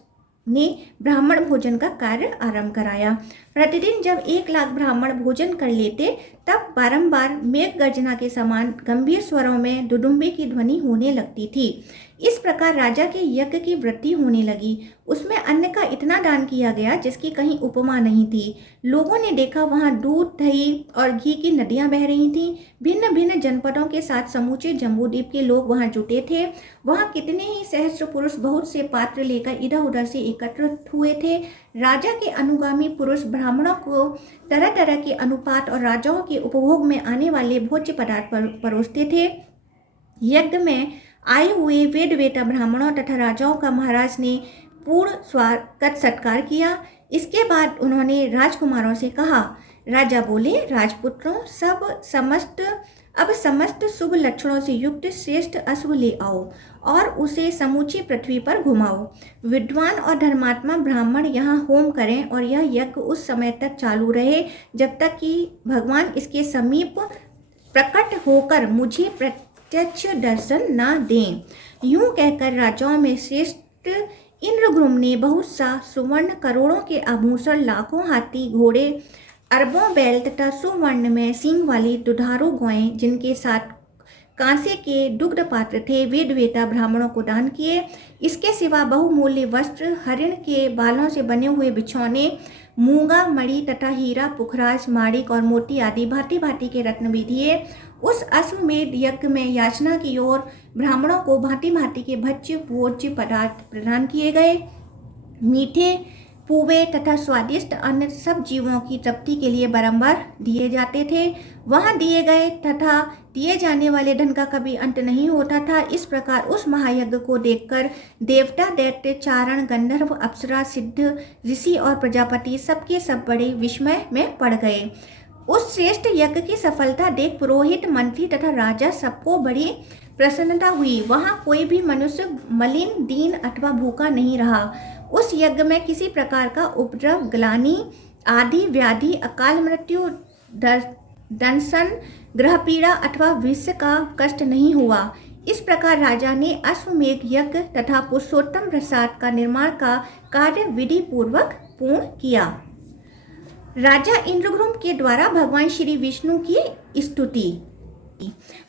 ने ब्राह्मण भोजन का कार्य आरंभ कराया। प्रतिदिन जब 1,00,000 ब्राह्मण भोजन कर लेते, तब बारंबार मेघ गर्जना के समान गंभीर स्वरों में दुदुम्बे की ध्वनि होने लगती थी। इस प्रकार राजा के यज्ञ की वृद्धि होने लगी। उसमें अन्न का इतना दान किया गया जिसकी कहीं उपमा नहीं थी। लोगों ने देखा वहां दूध, दही और घी की नदियां बह रही थीं। भिन्न भिन्न जनपदों के साथ समूचे जम्बूद्वीप के लोग वहां जुटे थे। वहां कितने ही सहस्त्र पुरुष बहुत से पात्र लेकर इधर उधर से एकत्रित हुए थे। राजा के अनुगामी पुरुष ब्राह्मणों को तरह तरह के अनुपात और राजाओं के उपभोग में आने वाले भोज्य पदार्थ परोसते थे। यज्ञ में आए हुए वेद वेता ब्राह्मणों तथा राजाओं का महाराज ने पूर्ण स्वागत सत्कार किया। इसके बाद उन्होंने राजकुमारों से कहा। राजा बोले, राजपुत्रों, अब समस्त शुभ लक्षणों से युक्त श्रेष्ठ अश्व ले आओ और उसे समूची पृथ्वी पर घुमाओ। विद्वान और धर्मात्मा ब्राह्मण यहाँ होम करें और यह यज्ञ उस समय तक चालू रहे जब तक कि भगवान इसके समीप प्रकट होकर मुझे प्रत्यक्ष दर्शन न दें। यूं कहकर राजाओं में श्रेष्ठ इंद्रद्युम्न ने बहुत सा सुवर्ण, करोड़ों के आभूषण, लाखों हाथी घोड़े, अरबों बैल तथा सुवर्ण में सींग वाली दुधारू गौएं, जिनके साथ कांसे के दुग्ध पात्र थे, वेद वेता ब्राह्मणों को दान किए। इसके सिवा बहुमूल्य वस्त्र, हरिण के बालों से बने हुए बिछौने, मूंगा, मणि तथा हीरा, पुखराज, माणिक और मोती आदि भांति भांति के रत्न भी दिए। उस अश्वमेध यज्ञ में याचना की ओर ब्राह्मणों को भांति भांति के भक्ष्य भोज्य पदार्थ प्रदान किए गए। मीठे पूवे तथा स्वादिष्ट अन्न सब जीवों की तृप्ति के लिए बारंबार दिए जाते थे। वहां दिए गए तथा दिए जाने वाले धन का कभी अंत नहीं होता था। इस प्रकार उस महायज्ञ को देखकर देवता, दैत्य, चारण, गंधर्व, अप्सरा, सिद्ध, ऋषि और प्रजापति सबके सब बड़े विस्मय में पड़ गए। उस श्रेष्ठ यज्ञ की सफलता देख पुरोहित, मंत्री तथा राजा सबको बड़ी प्रसन्नता हुई। वहां कोई भी मनुष्य मलिन, दीन अथवा भूखा नहीं रहा। उस यज्ञ में किसी प्रकार का उपद्रव, ग्लानि आदि व्याधि, अकाल मृत्यु, दंशन, ग्रह पीड़ा अथवा विष का कष्ट नहीं हुआ। इस प्रकार राजा ने अश्वमेध यज्ञ तथा पुरुषोत्तम प्रसाद का निर्माण का कार्य विधि पूर्वक पूर्ण किया। राजा इंद्रद्युम्न के द्वारा भगवान श्री विष्णु की स्तुति।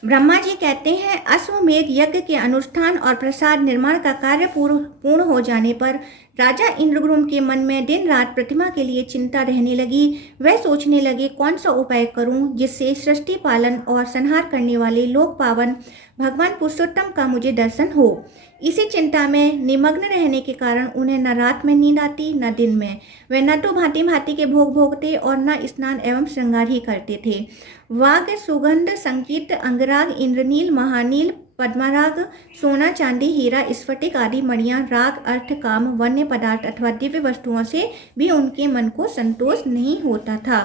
ब्रह्मा जी कहते हैं, अश्वमेध यज्ञ के अनुष्ठान और प्रसाद निर्माण का कार्य पूर्ण हो जाने पर राजा इंद्रद्युम्न के मन में दिन रात प्रतिमा के लिए चिंता रहने लगी। वह सोचने लगे, कौन सा उपाय करूं जिससे सृष्टि पालन और संहार करने वाले लोक पावन भगवान पुरुषोत्तम का मुझे दर्शन हो। इसी चिंता में निमग्न रहने के कारण उन्हें न रात में नींद आती न दिन में। वे न तो भांति भांति के भोग भोगते और न स्नान एवं श्रृंगार ही करते थे। वाग, सुगंध, संकीर्त, अंगराग, इंद्रनील, महानील, पद्मराग, सोना, चांदी, हीरा, स्फटिक आदि मणियां, राग, अर्थ, काम, वन्य पदार्थ अथवा दिव्य वस्तुओं से भी उनके मन को संतोष नहीं होता था।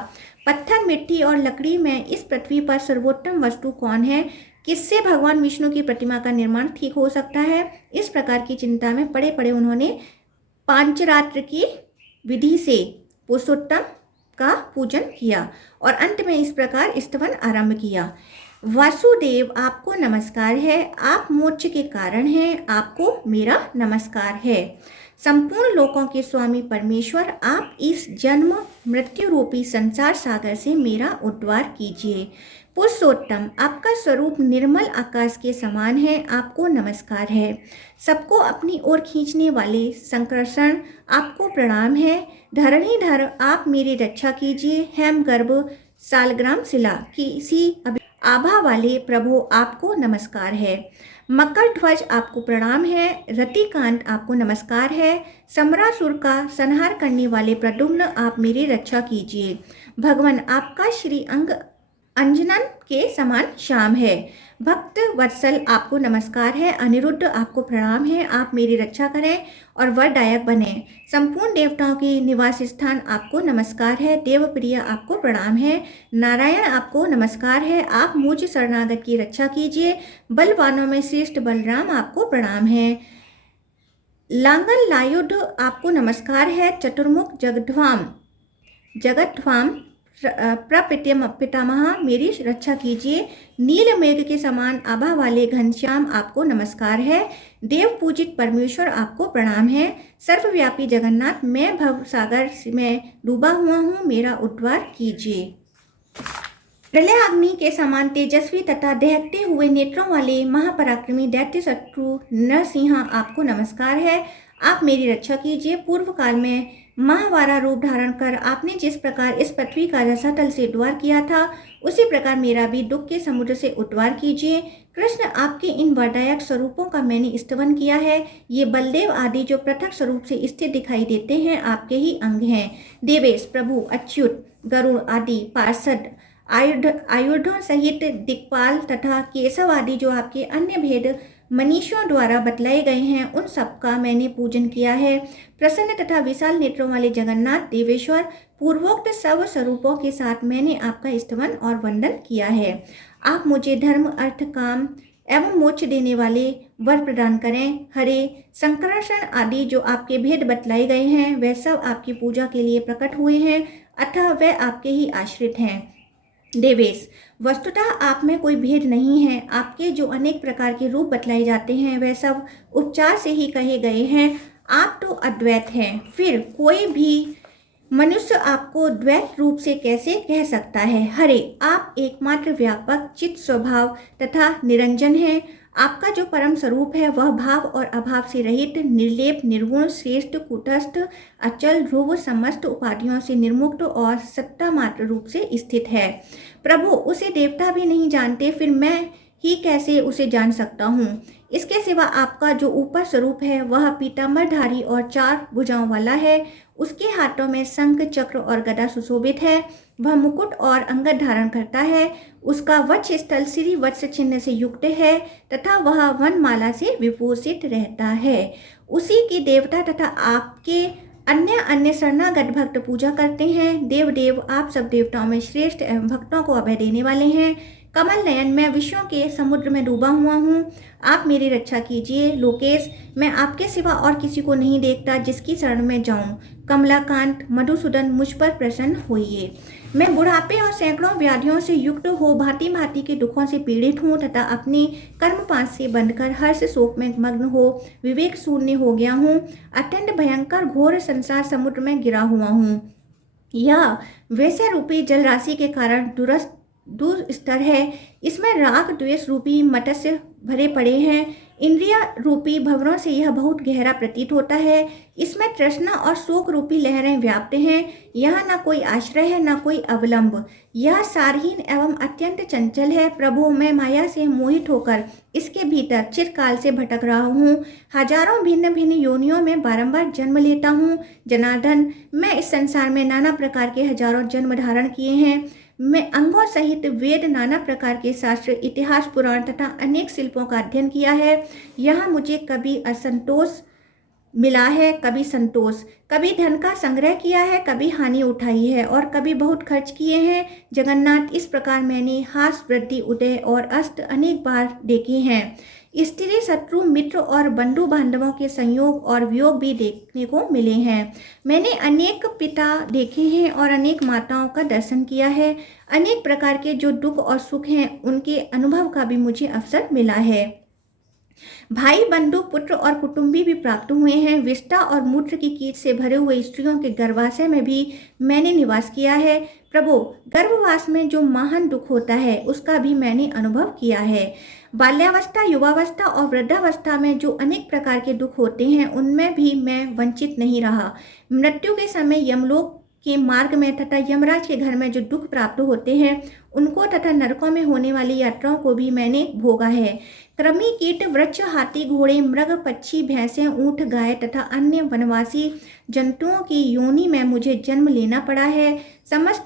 पत्थर, मिट्टी और लकड़ी में इस पृथ्वी पर सर्वोत्तम वस्तु कौन है? किससे भगवान विष्णु की प्रतिमा का निर्माण ठीक हो सकता है? इस प्रकार की चिंता में पड़े पड़े उन्होंने पांचरात्र की विधि से पुरुषोत्तम का पूजन किया और अंत में इस प्रकार स्तवन आरंभ किया। वासुदेव, आपको नमस्कार है। आप मोक्ष के कारण हैं। आपको मेरा नमस्कार है। संपूर्ण लोकों के स्वामी परमेश्वर, आप इस जन्म मृत्यु रूपी संसार सागर से मेरा उद्धार कीजिए। पुरुषोत्तम, आपका स्वरूप निर्मल आकाश के समान है। आपको नमस्कार है। सबको अपनी ओर खींचने वाले संकर्षण, आपको प्रणाम है। धरणीधर, आप मेरी रक्षा कीजिए। हेम गर्भ सालग्राम शिला किसी आभा वाले प्रभु, आपको नमस्कार है। मकर ध्वज, आपको प्रणाम है। रतिकांत, आपको नमस्कार है। समरासुर का संहार करने वाले प्रद्युम्न, आप मेरी रक्षा कीजिए। भगवान, आपका श्री अंग अंजनन के समान श्याम है। भक्त वत्सल, आपको नमस्कार है। अनिरुद्ध, आपको प्रणाम है। आप मेरी रक्षा करें और वरदायक बने। संपूर्ण देवताओं के निवास स्थान, आपको नमस्कार है। देवप्रिय, आपको प्रणाम है। नारायण, आपको नमस्कार है। आप मुझ शरणागत की रक्षा कीजिए। बलवानों में श्रेष्ठ बलराम, आपको प्रणाम है। लांगल लायुध, आपको नमस्कार है। चतुर्मुख जगद्धाम पितामह, मेरी रक्षा कीजिए। नील मेघ के समान आभा वाले घनश्याम, आपको नमस्कार है। देव पूजित परमेश्वर, आपको प्रणाम है। सर्वव्यापी जगन्नाथ, मैं भव सागर में डूबा हुआ हूँ, मेरा उद्धार कीजिए। प्रलयाग्नि के समान तेजस्वी तथा दहकते हुए नेत्रों वाले महापराक्रमी दैत्य शत्रु नरसिंह, आपको नमस्कार है। आप मेरी रक्षा कीजिए। पूर्व काल में महावारा रूप धारण कर आपने जिस प्रकार इस पृथ्वी का रसातल से उद्धार किया था, उसी प्रकार मेरा भी दुख के समुद्र से उद्धार कीजिए। कृष्ण, आपके इन वरदायक स्वरूपों का मैंने स्तवन किया है। ये बलदेव आदि जो पृथक स्वरूप से स्थित दिखाई देते हैं, आपके ही अंग हैं। देवेश, प्रभु, अच्युत, गरुड़ आदि पार्षद, आयुधों सहित दिक्पाल तथा केशव आदि जो आपके अन्य भेद मनीषियों द्वारा बतलाए गए हैं, उन सबका मैंने पूजन किया है। प्रसन्न तथा विशाल नेत्रों वाले जगन्नाथ देवेश्वर, पूर्वोक्त सब स्वरूपों के साथ मैंने आपका स्तवन और वंदन किया है। आप मुझे धर्म, अर्थ, काम एवं मोक्ष देने वाले वर प्रदान करें। हरे, संकर्षण आदि जो आपके भेद बतलाए गए हैं, वे सब आपकी पूजा के लिए प्रकट हुए हैं, अतः वे आपके ही आश्रित हैं। देवेश, वस्तुतः आप में कोई भेद नहीं है। आपके जो अनेक प्रकार के रूप बतलाए जाते हैं, वे सब उपचार से ही कहे गए हैं। आप तो अद्वैत हैं, फिर कोई भी मनुष्य आपको द्वैत रूप से कैसे कह सकता है? हरे, आप एकमात्र व्यापक चित्त स्वभाव तथा निरंजन हैं। आपका जो परम स्वरूप है वह भाव और अभाव से रहित, निर्लेप, निर्गुण, श्रेष्ठ, कूटस्थ, अचल, ध्रुव, समस्त उपाधियों से निर्मुक्त और सत्ता मात्र रूप से स्थित है। प्रभु, उसे देवता भी नहीं जानते, फिर मैं ही कैसे उसे जान सकता हूँ? इसके सिवा आपका जो ऊपर स्वरूप है वह पीतांबरधारी और 4 भुजाओं वाला है। उसके हाथों में शंख, चक्र और गदा सुशोभित है। वह मुकुट और अंगद धारण करता है। उसका वक्ष स्थल श्री वत्स चिन्ह से युक्त है तथा वह वनमाला से विभूषित रहता है। उसी की देवता तथा आपके अन्य अन्य शरणागत भक्त पूजा करते हैं। देव देव आप सब देवताओं में श्रेष्ठ एवं भक्तों को अभय देने वाले हैं। कमल नयन मैं विषयों के समुद्र में डूबा हुआ हूँ, आप मेरी रक्षा कीजिए। लोकेश मैं आपके सिवा और किसी को नहीं देखता जिसकी शरण में जाऊं। कमलाकांत मधुसूदन मुझ पर प्रसन्न होइए। मैं बुढ़ापे और सैकड़ों व्याधियों से युक्त हो भांति भांति के दुखों से पीड़ित हूँ तथा अपने कर्मपाश से बंधकर हर्ष शोक में मग्न हो विवेक शून्य हो गया हूँ। अत्यंत भयंकर घोर संसार समुद्र में गिरा हुआ हूँ। यह वैसे रूपी जल राशि के कारण दुस्तर है। इसमें राग द्वेष रूपी मत्स्य भरे पड़े हैं। इंद्रिया रूपी भंवरों से यह बहुत गहरा प्रतीत होता है। इसमें तृष्णा और शोक रूपी लहरें व्याप्त हैं। यहाँ न कोई आश्रय है न कोई अवलंब। यह सारहीन एवं अत्यंत चंचल है। प्रभु मैं माया से मोहित होकर इसके भीतर चिरकाल से भटक रहा हूँ। हजारों भिन्न भिन्न योनियों में बारंबार जन्म लेता हूँ। जनार्दन मैं इस संसार में नाना प्रकार के हजारों जन्म धारण किए हैं। मैं अंगों सहित वेद नाना प्रकार के शास्त्र इतिहास पुराण तथा अनेक शिल्पों का अध्ययन किया है। यहाँ मुझे कभी असंतोष मिला है कभी संतोष, कभी धन का संग्रह किया है कभी हानि उठाई है और कभी बहुत खर्च किए हैं। जगन्नाथ इस प्रकार मैंने हास वृद्धि उदय और अस्त अनेक बार देखे हैं। स्त्री शत्रु मित्र और बंधु बांधवों के संयोग और वियोग भी देखने को मिले हैं। मैंने अनेक पिता देखे हैं और अनेक माताओं का दर्शन किया है। अनेक प्रकार के जो दुख और सुख हैं उनके अनुभव का भी मुझे अवसर मिला है। भाई बंधु पुत्र और कुटुंबी भी प्राप्त हुए हैं। विष्ठा और मूत्र की कीट से भरे हुए स्त्रियों के गर्भाशय में भी मैंने निवास किया है। प्रभु गर्भवास में जो महान दुख होता है उसका भी मैंने अनुभव किया है। बाल्यावस्था युवावस्था और वृद्धावस्था में जो अनेक प्रकार के दुख होते हैं उनमें भी मैं वंचित नहीं रहा। मृत्यु के समय यमलोक के मार्ग में तथा यमराज के घर में जो दुख प्राप्त होते हैं उनको तथा नरकों में होने वाली यात्राओं को भी मैंने भोगा है। कृमि कीट वृक्ष हाथी घोड़े मृग पक्षी भैंसें ऊंट गाय तथा अन्य वनवासी जंतुओं की योनि में मुझे जन्म लेना पड़ा है। समस्त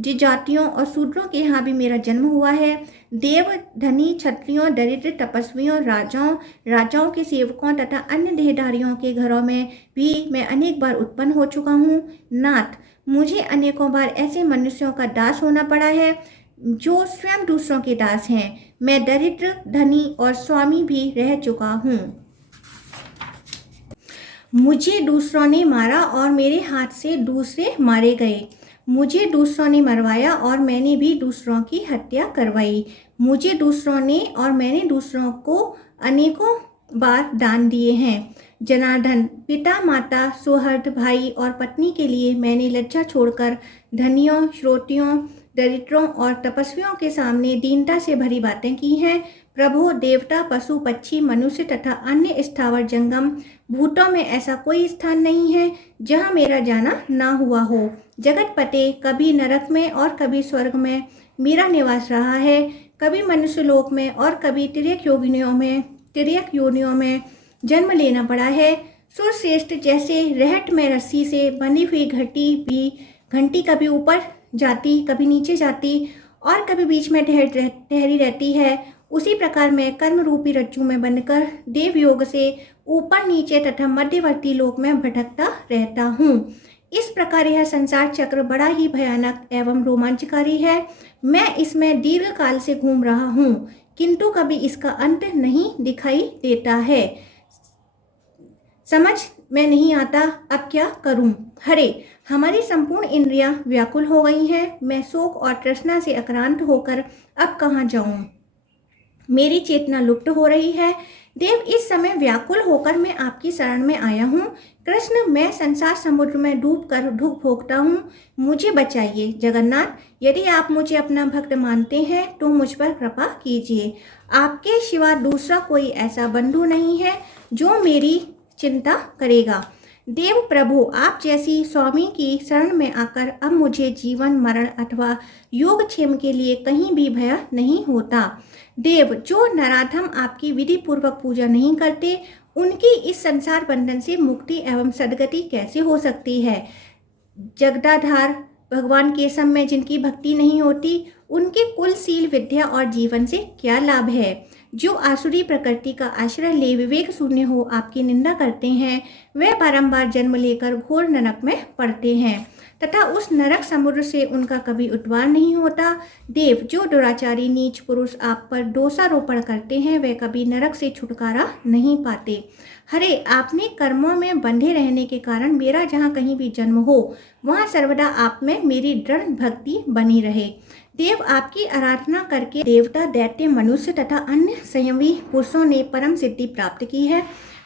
जातियों और शूद्रों के यहाँ भी मेरा जन्म हुआ है। देव धनी क्षत्रियों दरिद्र तपस्वियों राजाओं के सेवकों तथा अन्य देहधारियों के घरों में भी मैं अनेक बार उत्पन्न हो चुका हूँ। नाथ मुझे अनेकों बार ऐसे मनुष्यों का दास होना पड़ा है जो स्वयं दूसरों के दास हैं। मैं दरिद्र धनी और स्वामी भी रह चुका हूँ। मुझे दूसरों ने मारा और मेरे हाथ से दूसरे मारे गए। मुझे दूसरों ने मरवाया और मैंने भी दूसरों की हत्या करवाई। मुझे दूसरों ने और मैंने दूसरों को अनेकों बार दान दिए हैं। जनार्दन पिता माता सौहर्द भाई और पत्नी के लिए मैंने लज्जा छोड़कर धनियों श्रोतियों दरिद्रों और तपस्वियों के सामने दीनता से भरी बातें की हैं। प्रभु देवता पशु पक्षी मनुष्य तथा अन्य स्थावर जंगम भूतों में ऐसा कोई स्थान नहीं है जहाँ मेरा जाना ना हुआ हो। जगत पते कभी नरक में और कभी स्वर्ग में मेरा निवास रहा है, कभी मनुष्य लोक में और कभी तिर्यक योनियों में जन्म लेना पड़ा है। सुरश्रेष्ठ जैसे रहट में रस्सी से बंधी हुई घंटी कभी ऊपर जाती कभी नीचे जाती और कभी बीच में ठहरी रहती है, उसी प्रकार मैं कर्म रूपी रज्जु में बनकर देव योग से ऊपर नीचे तथा मध्यवर्ती लोक में भटकता रहता हूँ। इस प्रकार यह संसार चक्र बड़ा ही भयानक एवं रोमांचकारी है। मैं इसमें दीर्घ काल से घूम रहा हूँ किंतु कभी इसका अंत नहीं दिखाई देता है। समझ में नहीं आता अब क्या करूं। हरे हमारी संपूर्ण इंद्रियां व्याकुल हो गई हैं। मैं शोक और तृष्णा से आक्रांत होकर अब कहाँ जाऊं। मेरी चेतना लुप्त हो रही है। देव इस समय व्याकुल होकर मैं आपकी शरण में आया हूँ। कृष्ण मैं संसार समुद्र में डूबकर दुख भोगता हूँ, मुझे बचाइए। जगन्नाथ यदि आप मुझे अपना भक्त मानते हैं तो मुझ पर कृपा कीजिए। आपके सिवा दूसरा कोई ऐसा बंधु नहीं है जो मेरी चिंता करेगा। देव प्रभु आप जैसी स्वामी की शरण में आकर अब मुझे जीवन मरण अथवा योगक्षेम के लिए कहीं भी भय नहीं होता। देव जो नराधम आपकी विधि पूर्वक पूजा नहीं करते उनकी इस संसार बंधन से मुक्ति एवं सदगति कैसे हो सकती है। जगदाधार भगवान के समय जिनकी भक्ति नहीं होती उनके कुल शील विद्या और जीवन से क्या लाभ है। जो आसुरी प्रकृति का आश्रय ले विवेक शून्य हो आपकी निंदा करते हैं, वे बारंबार जन्म लेकर घोर नरक में पड़ते हैं तथा उस नरक समुद्र से उनका कभी उद्धार नहीं होता। देव, जो दुराचारी नीच पुरुष आप पर दोषारोपण करते हैं, वे कभी नरक से छुटकारा नहीं पाते। हरे, आपने कर्मों में बंधे रहने के कारण मेरा जहाँ कहीं भी जन्म हो वहाँ सर्वदा आप में मेरी दृढ़ भक्ति बनी रहे। देव, आपकी आराधना करके देवता, दैत्य, मनुष्य तथा अन्य संयमी पुरुषों ने परम सिद्धि प्राप्त की है,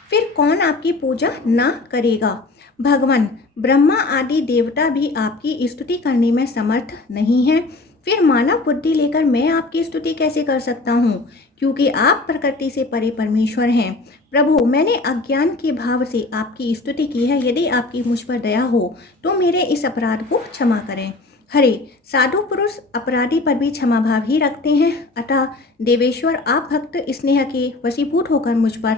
फिर कौन आपकी पूजा न करेगा। भगवान, ब्रह्मा आदि देवता भी आपकी स्तुति करने में समर्थ नहीं है, फिर मानव बुद्धि लेकर मैं आपकी स्तुति कैसे कर सकता हूँ, क्योंकि आप प्रकृति से परे परमेश्वर हैं। प्रभु, मैंने अज्ञान के भाव से आपकी स्तुति की है, यदि आपकी मुझ पर दया हो तो मेरे इस अपराध को क्षमा करें। हरे, साधु पुरुष अपराधी पर भी क्षमा भाव ही रखते हैं, अतः देवेश्वर आप भक्त स्नेह के वशीभूत होकर मुझ पर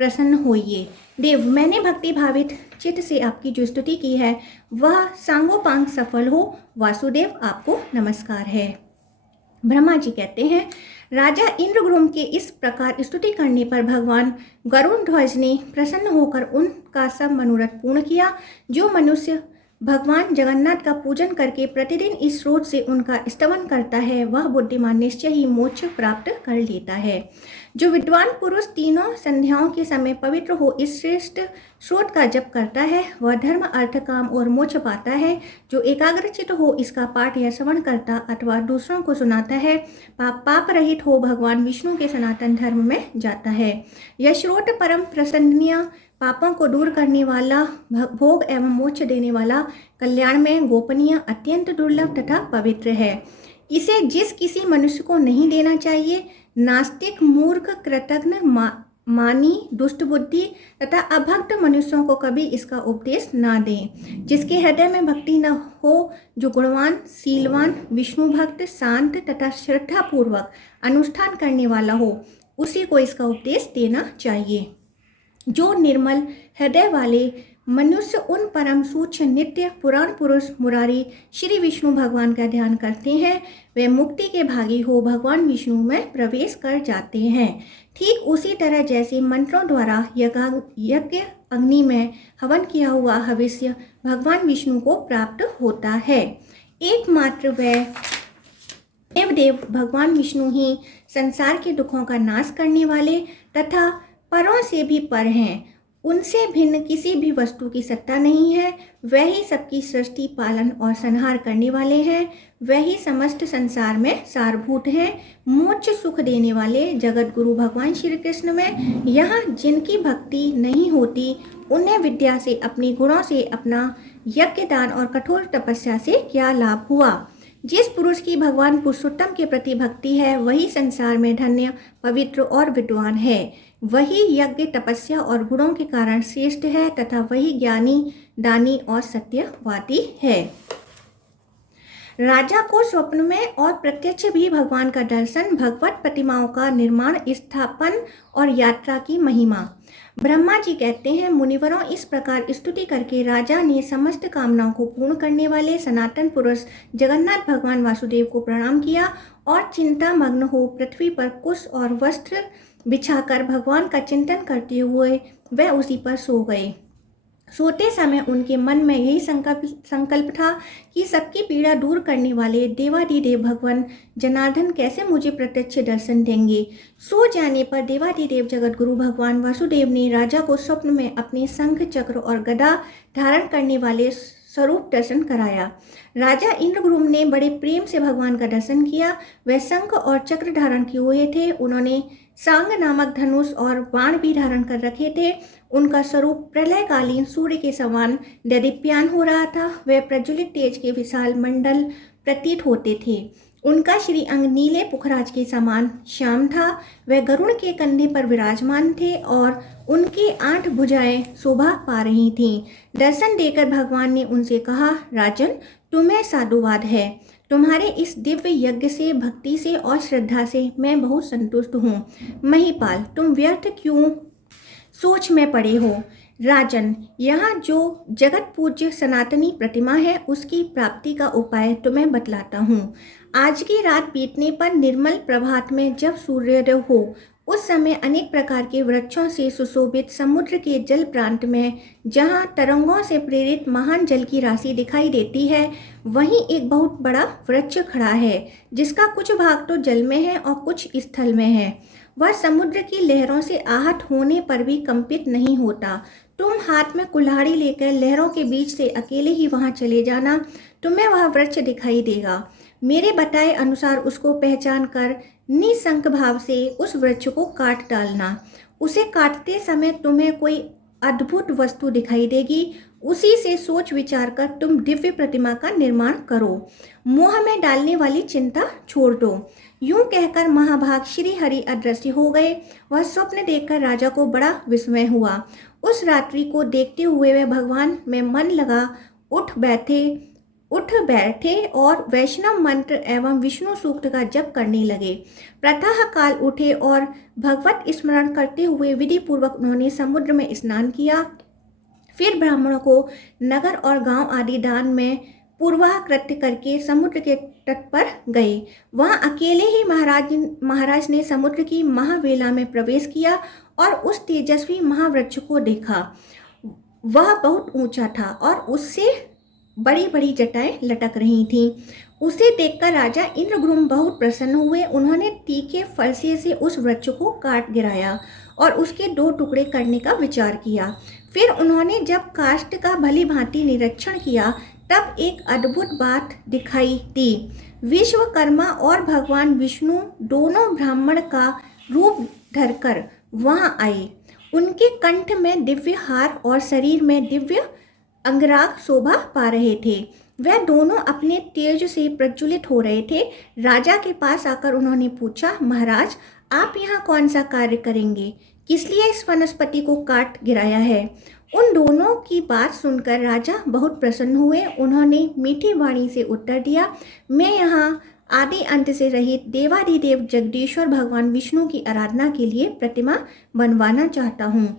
प्रसन्न होइए। देव, मैंने भक्ति भावित चित्त से आपकी जो स्तुति की है वह सांगोपांग सफल हो। वासुदेव, आपको नमस्कार है। ब्रह्मा जी कहते हैं, राजा इंद्रद्युम्न के इस प्रकार स्तुति करने पर भगवान गरुड़ ध्वज ने प्रसन्न होकर उनका सब मनोरथ पूर्ण किया। जो मनुष्य भगवान जगन्नाथ का पूजन करके प्रतिदिन इस स्रोत से उनका स्तवन करता है, वह बुद्धिमान निश्चय ही मोक्ष प्राप्त कर लेता है। जो विद्वान पुरुष तीनों संध्याओं के समय पवित्र हो इस श्रेष्ठ स्रोत का जप करता है, वह धर्म, अर्थ, काम और मोक्ष पाता है। जो एकाग्रचित हो इसका पाठ या श्रवण करता अथवा दूसरों को सुनाता है, पाप रहित हो भगवान विष्णु के सनातन धर्म में जाता है। यह स्रोत परम प्रसन्नीय, पापों को दूर करने वाला, भोग एवं मोक्ष देने वाला, कल्याण में गोपनीय, अत्यंत दुर्लभ तथा पवित्र है। इसे जिस किसी मनुष्य को नहीं देना चाहिए, नास्तिक, मूर्ख, कृतघ्न, मानी, दुष्ट बुद्धि तथा अभक्त मनुष्यों को कभी इसका उपदेश ना दें। जिसके हृदय में भक्ति न हो, जो गुणवान, शीलवान, विष्णु भक्त, शांत तथा श्रद्धापूर्वक अनुष्ठान करने वाला हो, उसी को इसका उपदेश देना चाहिए। जो निर्मल हृदय वाले मनुष्य उन परम सूक्ष्म नित्य पुराण पुरुष मुरारी श्री विष्णु भगवान का ध्यान करते हैं, वे मुक्ति के भागी हो भगवान विष्णु में प्रवेश कर जाते हैं। ठीक उसी तरह जैसे मंत्रों द्वारा यज्ञ अग्नि में हवन किया हुआ हविष्य भगवान विष्णु को प्राप्त होता है। एकमात्र वह देव भगवान विष्णु ही संसार के दुखों का नाश करने वाले तथा परों से भी पर हैं। उनसे भिन्न किसी भी वस्तु की सत्ता नहीं है। वह ही सबकी सृष्टि, पालन और संहार करने वाले हैं। वह ही समस्त संसार में सारभूत हैं। मोक्ष सुख देने वाले जगत गुरु भगवान श्री कृष्ण में यहाँ जिनकी भक्ति नहीं होती, उन्हें विद्या से, अपने गुणों से, अपना यज्ञ, दान और कठोर तपस्या से क्या लाभ हुआ। जिस पुरुष की भगवान पुरुषोत्तम के प्रति भक्ति है, वही संसार में धन्य, पवित्र और विद्वान है। वही यज्ञ, तपस्या और गुणों के कारण श्रेष्ठ है तथा वही ज्ञानी, दानी और सत्यवादी है। राजा को स्वप्न में और प्रत्यक्ष भी भगवान का दर्शन, भगवत प्रतिमाओं का निर्माण, स्थापन और यात्रा की महिमा। ब्रह्मा जी कहते हैं, मुनिवरों, इस प्रकार स्तुति करके राजा ने समस्त कामनाओं को पूर्ण करने वाले सनातन पुरुष जगन्नाथ भगवान वासुदेव को प्रणाम किया और चिंता मग्न हो पृथ्वी पर कुश और वस्त्र बिछाकर भगवान का चिंतन करते हुए वह उसी पर सो गए। सोते समय उनके मन में यही संकल्प था कि सबकी पीड़ा दूर करने वाले देवाधिदेव भगवान जनार्दन कैसे मुझे प्रत्यक्ष दर्शन देंगे। सो जाने पर देवाधिदेव जगत गुरु भगवान वासुदेव ने राजा को स्वप्न में अपने शंख, चक्र और गदा धारण करने वाले स्वरूप दर्शन कराया। राजा इंद्रद्युम्न ने बड़े प्रेम से भगवान का दर्शन किया। वह शंख और चक्र धारण किए हुए थे। उन्होंने सांग नामक धनुष और बाण भी धारण कर रखे थे। उनका स्वरूप प्रलयकालीन सूर्य के समान दीप्यमान हो रहा था। वह प्रज्वलित तेज के विशाल मंडल प्रतीत होते थे। उनका श्री अंग नीले पुखराज के समान श्याम था। वह गरुड़ के कंधे पर विराजमान थे और उनकी 8 भुजाएं शोभा पा रही थीं। दर्शन देकर भगवान ने उनसे कहा, राजन, तुम्हें साधुवाद है। तुम्हारे इस दिव्य यज्ञ से, भक्ति से और श्रद्धा से मैं बहुत संतुष्ट हूँ। महिपाल, तुम व्यर्थ क्यों सोच में पड़े हो। राजन, यहाँ जो जगत पूज्य सनातनी प्रतिमा है, उसकी प्राप्ति का उपाय तुम्हें बतलाता हूँ। आज की रात बीतने पर निर्मल प्रभात में जब सूर्योदय हो, उस समय अनेक प्रकार के वृक्षों से सुशोभित समुद्र के जल प्रांत में, जहाँ तरंगों से प्रेरित महान जल की राशि दिखाई देती है, वहीं एक बहुत बड़ा वृक्ष खड़ा है, जिसका कुछ भाग तो जल में है और कुछ स्थल में है। वह समुद्र की लहरों से आहत होने पर भी कंपित नहीं होता। तुम हाथ में कुल्हाड़ी लेकर लहरों के बीच से अकेले ही वहां चले जाना, तुम्हें वह वृक्ष दिखाई देगा। मेरे बताए अनुसार उसको पहचान कर निसंक भाव से उस वृक्ष को काट डालना। उसे काटते समय तुम्हें कोई अद्भुत वस्तु दिखाई देगी, उसी से सोच विचार कर तुम दिव्य प्रतिमा का निर्माण करो। मोह में डालने वाली चिंता छोड़ दो। यूं कहकर महाभाग श्री हरि अदृश्य हो गए। वह स्वप्न देखकर राजा को बड़ा विस्मय हुआ। उस रात्रि को देखते हुए वे भगवान में मन लगा उठ बैठे और वैष्णव मंत्र एवं विष्णु सूक्त का जप करने लगे। प्रातः काल उठे और भगवत स्मरण करते हुए विधि पूर्वक उन्होंने समुद्र में स्नान किया। फिर ब्राह्मणों को नगर और गांव आदि दान में पूर्वाह कृत्य करके समुद्र के तट पर गए। वहां अकेले ही महाराज ने समुद्र की महावेला में प्रवेश किया और उस तेजस्वी महावृक्ष को देखा। वह बहुत ऊंचा था और उससे बड़ी बड़ी जटाएं लटक रही थीं। उसे देखकर राजा इंद्रद्युम्न बहुत प्रसन्न हुए। उन्होंने तीखे फरसे से उस वृक्ष को काट गिराया और उसके 2 टुकड़े करने का विचार किया। फिर उन्होंने जब काष्ठ का भली भांति निरीक्षण किया, तब एक अद्भुत बात दिखाई दी। विश्वकर्मा और भगवान विष्णु दोनों ब्राह्मण का रूप धरकर वहां आए। उनके कंठ में दिव्य हार और शरीर में दिव्य अंगराग शोभा पा रहे थे। वह दोनों अपने तेज से प्रज्वलित हो रहे थे। राजा के पास आकर उन्होंने पूछा, महाराज आप यहाँ कौन सा कार्य करेंगे? किस लिए इस वनस्पति को काट गिराया है? उन दोनों की बात सुनकर राजा बहुत प्रसन्न हुए। उन्होंने मीठी वाणी से उत्तर दिया, मैं यहाँ आदि अंत से रहित देवादिदेव जगदीश्वर भगवान विष्णु की आराधना के लिए प्रतिमा बनवाना चाहता हूँ।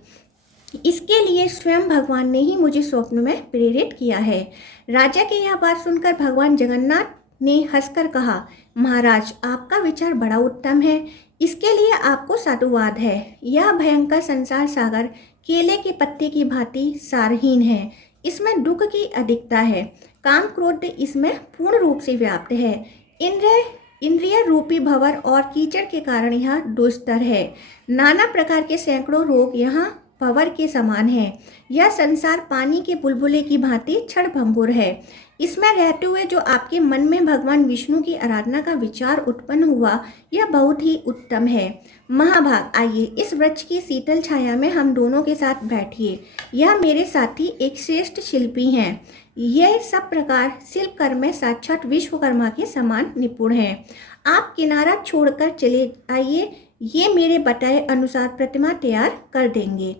इसके लिए स्वयं भगवान ने ही मुझे स्वप्न में प्रेरित किया है। राजा की यह बात सुनकर भगवान जगन्नाथ ने हंसकर कहा, महाराज आपका विचार बड़ा उत्तम है, इसके लिए आपको साधुवाद है। यह भयंकर संसार सागर केले के पत्ते की भांति सारहीन है। इसमें दुख की अधिकता है। काम क्रोध इसमें पूर्ण रूप से व्याप्त है। इंद्रिय रूपी भंवर और कीचड़ के कारण यह दुस्तर है। नाना प्रकार के सैकड़ों रोग यहाँ भंवर के समान है। यह संसार पानी के बुलबुले की भांति क्षणभंगुर है। इसमें रहते हुए जो आपके मन में भगवान विष्णु की आराधना का विचार उत्पन्न हुआ, यह बहुत ही उत्तम है। महाभाग आइए इस वृक्ष की शीतल छाया में हम दोनों के साथ बैठिए। यह मेरे साथी एक श्रेष्ठ शिल्पी हैं। यह सब प्रकार शिल्प कर्म में साक्षात विश्वकर्मा के समान निपुण हैं। आप किनारा छोड़कर चले आइए, ये मेरे बताए अनुसार प्रतिमा तैयार कर देंगे।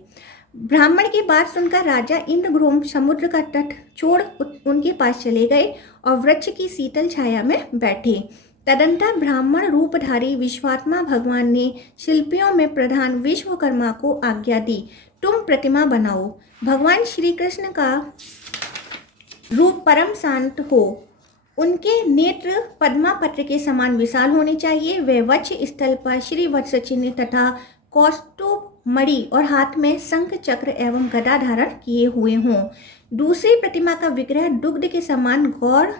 ब्राह्मण की बात सुनकर राजा इंद्रद्युम्न समुद्र का तट छोड़ उनके पास चले गए और वृक्ष की शीतल छाया में बैठे। तदंतर ब्राह्मण रूपधारी विश्वात्मा भगवान ने शिल्पियों में प्रधान विश्वकर्मा को आज्ञा दी, तुम प्रतिमा बनाओ। भगवान श्री कृष्ण का रूप परम शांत हो। उनके नेत्र पद्मापत्र के समान विशाल होने चाहिए। वे वक्ष स्थल पर श्री वत्स चिन्ह तथा कौस्तुभ मणि और हाथ में शंख चक्र एवं गदा धारण किए हुए हों। दूसरी प्रतिमा का विग्रह दुग्ध के समान गौर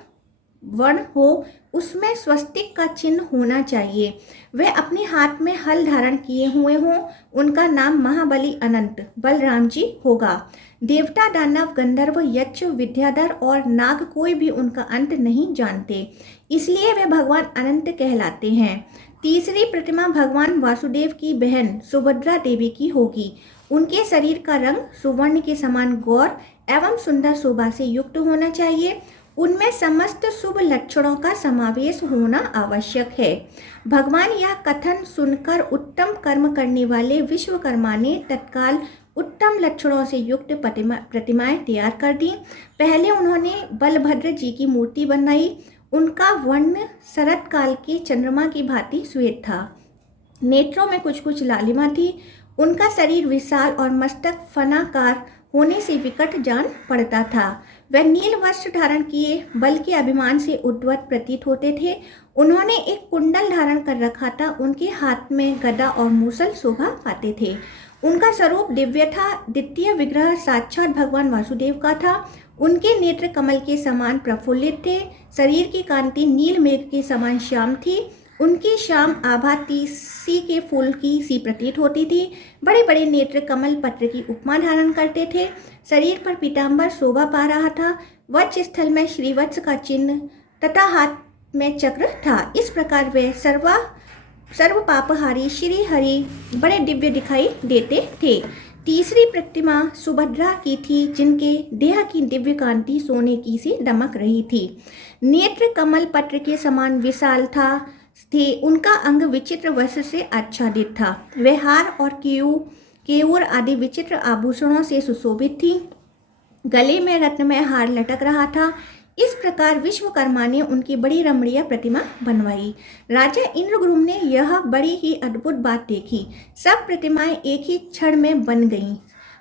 वर्ण हो, उसमें स्वस्तिक का चिन्ह होना चाहिए। वे अपने हाथ में हल धारण किए हुए हों। उनका नाम महाबली अनंत बलराम जी होगा। देवता दानव गंधर्व यक्ष विद्याधर और नाग कोई भी उनका अंत नहीं जानते, इसलिए वे भगवान अनंत कहलाते हैं। तीसरी प्रतिमा भगवान वासुदेव की बहन सुभद्रा देवी की होगी। उनके शरीर का रंग सुवर्ण के समान गौर एवं सुंदर शोभा से युक्त होना चाहिए। उनमें समस्त शुभ लक्षणों का समावेश होना आवश्यक है। भगवान यह कथन सुनकर उत्तम कर्म करने वाले विश्वकर्मा ने तत्काल उत्तम लक्षणों से युक्त प्रतिमाएं तैयार कर दी। पहले उन्होंने बलभद्र जी की मूर्ति बनाई। उनका वर्ण शरत काल के चंद्रमा की भांति श्वेत था। नेत्रों में कुछ कुछ लालिमा थी। उनका शरीर विशाल और मस्तक फनाकार होने से विकट जान पड़ता था। वह नील वस्त्र धारण किए बल के अभिमान से उद्वत प्रतीत होते थे। उन्होंने एक कुंडल धारण कर रखा था। उनके हाथ में गदा और मूसल शोभा पाते थे। उनका स्वरूप दिव्य था। द्वितीय विग्रह साक्षात भगवान वासुदेव का था। उनके नेत्र कमल के समान प्रफुल्लित थे। शरीर की कांति नील मेघ के समान श्याम थी। उनकी श्याम आभा तीसी के फूल की सी प्रतीत होती थी। बड़े बड़े नेत्र कमल पत्र की उपमा धारण करते थे। शरीर पर पीताम्बर शोभा पा रहा था। वक्ष स्थल में श्रीवत्स का चिन्ह तथा हाथ में चक्र था। इस प्रकार वे सर्व पापहारी श्री हरि बड़े दिव्य दिखाई देते थे। तीसरी प्रतिमा सुभद्रा की थी, जिनके देह की दिव्य कांति सोने की सी दमक रही थी। नेत्र कमल पत्र के समान विशाल थे। उनका अंग विचित्र वस्त्र से आच्छादित था। वे हार और केयूर आदि विचित्र आभूषणों से सुशोभित थी। गले में रत्नमय हार लटक रहा था। इस प्रकार विश्वकर्मा ने उनकी बड़ी रमणीय प्रतिमा बनवाई। राजा इंद्रद्युम्न ने यह बड़ी ही अद्भुत बात देखी। सब प्रतिमाएं एक ही क्षण में बन गईं।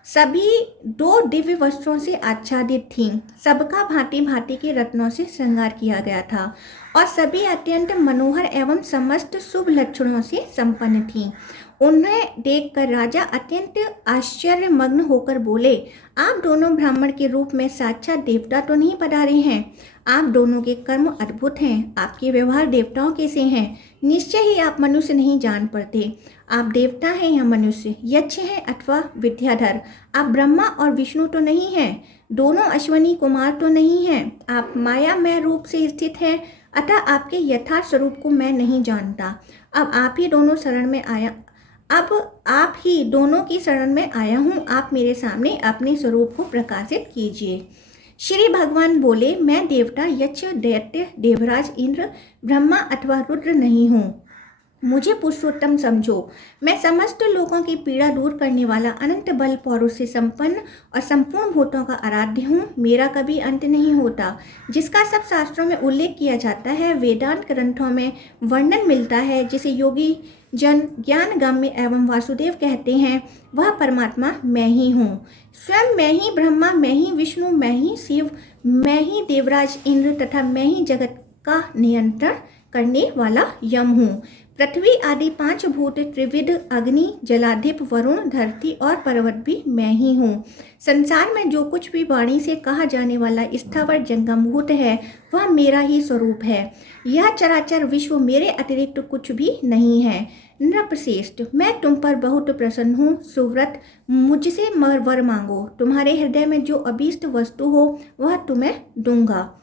सभी 2 दिव्य वस्त्रों से आच्छादित थीं। सबका भांति भांति के रत्नों से श्रृंगार किया गया था और सभी अत्यंत मनोहर एवं समस्त शुभ लक्षणों से संपन्न थीं। उन्हें देखकर राजा अत्यंत आश्चर्यमग्न होकर बोले, आप दोनों ब्राह्मण के रूप में साक्षात देवता तो नहीं पधारे हैं। आप दोनों के कर्म अद्भुत हैं। आपके व्यवहार देवताओं के से हैं। निश्चय ही आप मनुष्य नहीं जान पड़ते। आप देवता हैं या मनुष्य, यक्ष हैं अथवा विद्याधर। आप ब्रह्मा और विष्णु तो नहीं हैं। दोनों अश्वनी कुमार तो नहीं हैं। आप मायामय रूप से स्थित हैं, अतः आपके यथार्थ स्वरूप को मैं नहीं जानता। अब आप ही दोनों की शरण में आया हूँ। आप मेरे सामने अपने स्वरूप को प्रकाशित कीजिए। श्री भगवान बोले, मैं देवता, यक्ष, दैत्य, देवराज, इंद्र, ब्रह्मा अथवा रुद्र नहीं हूँ। मुझे पुरुषोत्तम समझो। मैं समस्त लोगों की पीड़ा दूर करने वाला, अनंत बल पौरुष से संपन्न और संपूर्ण भूतों का आराध्य हूँ। मेरा कभी अंत नहीं होता। जिसका सब शास्त्रों में उल्लेख किया जाता है, वेदांत ग्रंथों में वर्णन मिलता है, जिसे योगी जन ज्ञान गम्य एवं वासुदेव कहते हैं, वह परमात्मा मैं ही हूँ। स्वयं मैं ही ब्रह्मा, मैं ही विष्णु, मैं ही शिव, मैं ही देवराज इंद्र तथा मैं ही जगत का नियंत्रण करने वाला यम हूँ। पृथ्वी आदि 5 भूत, त्रिविध, अग्नि, जलाधिप, वरुण, धरती और पर्वत भी मैं ही हूँ। संसार में जो कुछ भी वाणी से कहा जाने वाला स्थावर जंगम भूत है, वह मेरा ही स्वरूप है। यह चराचर विश्व मेरे अतिरिक्त कुछ भी नहीं है। नृपश्रेष्ठ, मैं तुम पर बहुत प्रसन्न हूँ। सुव्रत, मुझसे वर मांगो। तुम्हारे हृदय में जो अभीष्ट वस्तु हो वह तुम्हें दूंगा।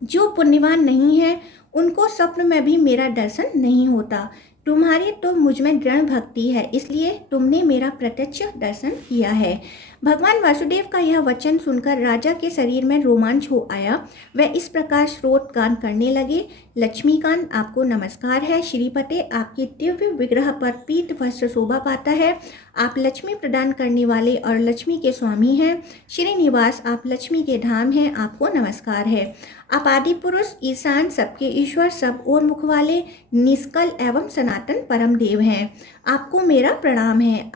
जो पुण्यवान नहीं है, उनको स्वप्न में भी मेरा दर्शन नहीं होता। तुम्हारी तो मुझ में दृढ़ भक्ति है, इसलिए तुमने मेरा प्रत्यक्ष दर्शन किया है। भगवान वासुदेव का यह वचन सुनकर राजा के शरीर में रोमांच हो आया। वह इस प्रकार श्रोत गान करने लगे। लक्ष्मीकांत, आपको नमस्कार है। श्रीपते, आपके दिव्य विग्रह पर पीत वस्त्र शोभा पाता है। आप लक्ष्मी प्रदान करने वाले और लक्ष्मी के स्वामी हैं। श्रीनिवास, आप लक्ष्मी के धाम हैं। आपको नमस्कार है। आप आदि पुरुष, ईशान, सबके ईश्वर, सब ओर मुख वाले, निष्कल एवं सनातन परम देव हैं। आपको मेरा प्रणाम है।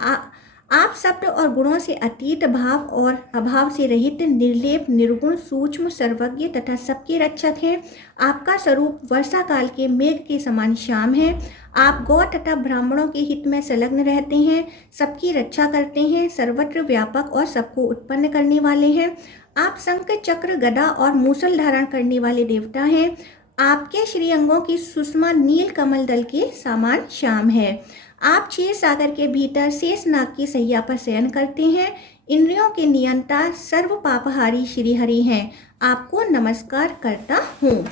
आप शब्द और गुणों से अतीत, भाव और अभाव से रहित, निर्लेप, निर्गुण, सूक्ष्म, सर्वज्ञ तथा सबके रक्षक हैं। आपका स्वरूप वर्षा काल के मेघ के समान श्याम है। आप गौ तथा ब्राह्मणों के हित में संलग्न रहते हैं, सबकी रक्षा करते हैं, सर्वत्र व्यापक और सबको उत्पन्न करने वाले हैं। आप शंख, चक्र, गदा और मूसल धारण करने वाले देवता हैं। आपके श्रीअंगों की सुषमा नील कमल दल के समान श्याम है। आप क्षीर सागर के भीतर शेष नाग की सैया पर शयन करते हैं। इंद्रियों के नियंता, सर्व पापहारी श्रीहरि हैं। आपको नमस्कार करता हूँ।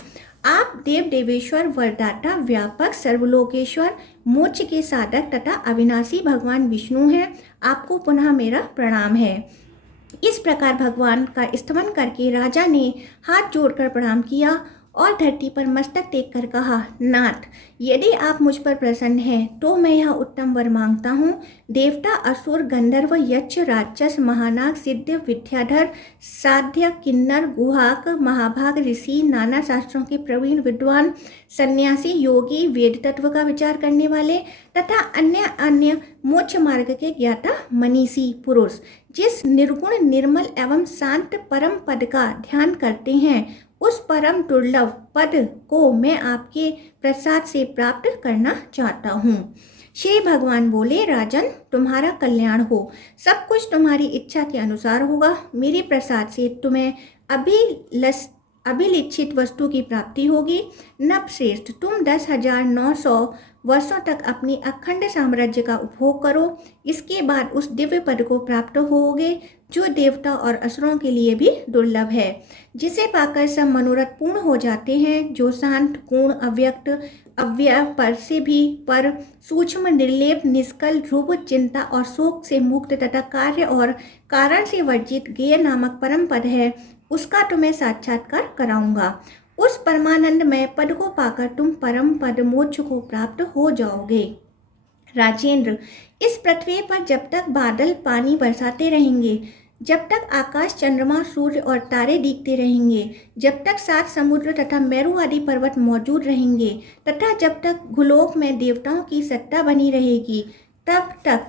आप देव देवेश्वर, वरदाता, व्यापक, सर्वलोकेश्वर, मोक्ष के साधक तथा अविनाशी भगवान विष्णु हैं। आपको पुनः मेरा प्रणाम है। इस प्रकार भगवान का स्तवन करके राजा ने हाथ जोड़कर प्रणाम किया और धरती पर मस्तक टेक कर कहा, नाथ, यदि आप मुझ पर प्रसन्न हैं तो मैं यह उत्तम वर मांगता हूँ। देवता, असुर, गंधर्व, यक्ष, राक्षस, महानाग, सिद्ध, विद्याधर, साध्य, किन्नर, गुहाक, महाभाग, ऋषि, नाना शास्त्रों के प्रवीण विद्वान, सन्यासी, योगी, वेद तत्व का विचार करने वाले तथा अन्य अन्य मोक्ष मार्ग के ज्ञाता मनीषी पुरुष जिस निर्गुण, निर्मल एवं शांत परम पद का ध्यान करते हैं, उस परम दुर्लभ पद को मैं आपके प्रसाद से प्राप्त करना चाहता हूँ। श्री भगवान बोले, राजन, तुम्हारा कल्याण हो, सब कुछ तुम्हारी इच्छा के अनुसार होगा। मेरे प्रसाद से तुम्हें अभिलिखित वस्तु की प्राप्ति होगी। नभश्रेष्ठ, तुम 10,900 वर्षों तक अपनी अखंड साम्राज्य का उपभोग करो। इसके बाद उस दिव्य पद को प्राप्त होगे जो देवता और असुरों के लिए भी दुर्लभ है, जिसे पाकर सब मनोरथ पूर्ण हो जाते हैं, जो शांत, पूर्ण, अव्यक्त, अव्यय, पर से भी पर, सूक्ष्म, निर्लेप, निष्कल, ध्रुव, चिंता और शोक से मुक्त तथा कार्य और कारण से वर्जित ज्ञेय नामक परम पद है, उसका तुम्हें साक्षात्कार कराऊंगा। उस परमानंदमय पद को पाकर तुम परम पद मोक्ष को प्राप्त हो जाओगे। राजेंद्र, इस पृथ्वी पर जब तक बादल पानी बरसाते रहेंगे, जब तक आकाश, चंद्रमा, सूर्य और तारे दिखते रहेंगे, जब तक 7 समुद्र तथा मेरु आदि पर्वत मौजूद रहेंगे तथा जब तक भूलोक में देवताओं की सत्ता बनी रहेगी, तब तक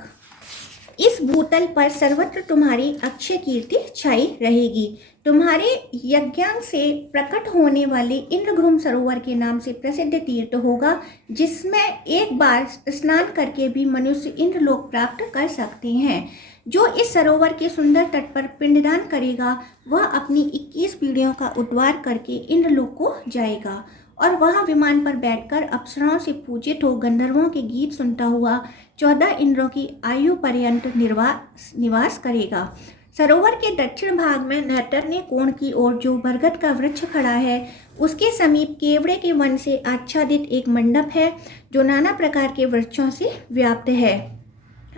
इस भूतल पर सर्वत्र तुम्हारी अक्षय कीर्ति छाई रहेगी। तुम्हारे यज्ञांग से प्रकट होने वाले इंद्रघ्रुम सरोवर के नाम से प्रसिद्ध तीर्थ होगा, जिसमें एक बार स्नान करके भी मनुष्य इंद्रलोक प्राप्त कर सकते हैं। जो इस सरोवर के सुंदर तट पर पिंडदान करेगा, वह अपनी 21 पीढ़ियों का उद्धार करके इंद्रलोक को जाएगा और वहाँ विमान पर बैठकर अप्सराओं से पूजित हो गंधर्वों के गीत सुनता हुआ 14 इंद्रों की आयु पर्यंत निवास करेगा। सरोवर के दक्षिण भाग में नैर्तन्य कोण की ओर जो बरगद का वृक्ष खड़ा है, उसके समीप केवड़े के वन से आच्छादित एक मंडप है, जो नाना प्रकार के वृक्षों से व्याप्त है।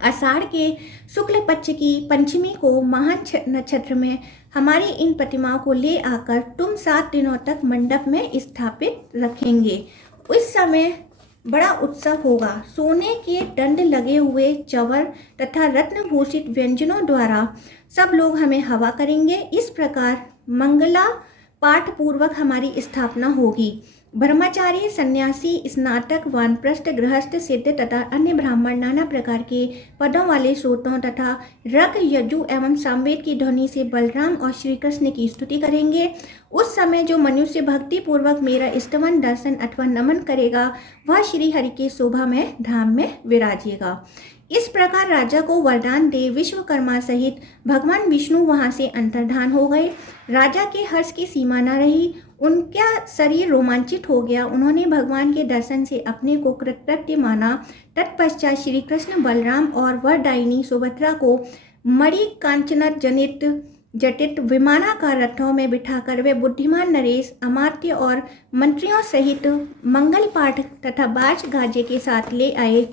आषाढ़ के शुक्ल पक्ष की पंचमी को महान नक्षत्र में हमारी इन प्रतिमाओं को ले आकर तुम 7 दिनों तक मंडप में स्थापित रखेंगे। उस समय बड़ा उत्सव होगा। सोने के दंड लगे हुए चवर तथा रत्नभूषित व्यंजनों द्वारा सब लोग हमें हवा करेंगे। इस प्रकार मंगला पाठ पूर्वक हमारी स्थापना होगी। ब्रह्मचारी, सन्यासी, स्नातक, वानप्रस्थ, गृहस्थ, सिद्ध तथा अन्य ब्राह्मण नाना प्रकार के पदों वाले श्रोताओं तथा रग, यजु एवं सामवेद की ध्वनि से बलराम और श्री कृष्ण की स्तुति करेंगे। उस समय जो मनुष्य भक्ति पूर्वक मेरा स्तवन, दर्शन अथवा नमन करेगा, वह श्री हरि के शोभा में धाम में विराजेगा। इस प्रकार राजा को वरदान दे विश्वकर्मा सहित भगवान विष्णु वहां से अंतर्धान हो गए। राजा के हर्ष की सीमा न रही, उनका शरीर रोमांचित हो गया। उन्होंने भगवान के दर्शन से अपने को कृतकृत्य माना। तत्पश्चात श्री कृष्ण, बलराम और वरदायिनी सुभद्रा को मणि कांचन जनित जटित विमानाकार रथों में बिठाकर वे बुद्धिमान नरेश, अमात्य और मंत्रियों सहित मंगल पाठ तथा बाज गाजे के साथ ले आए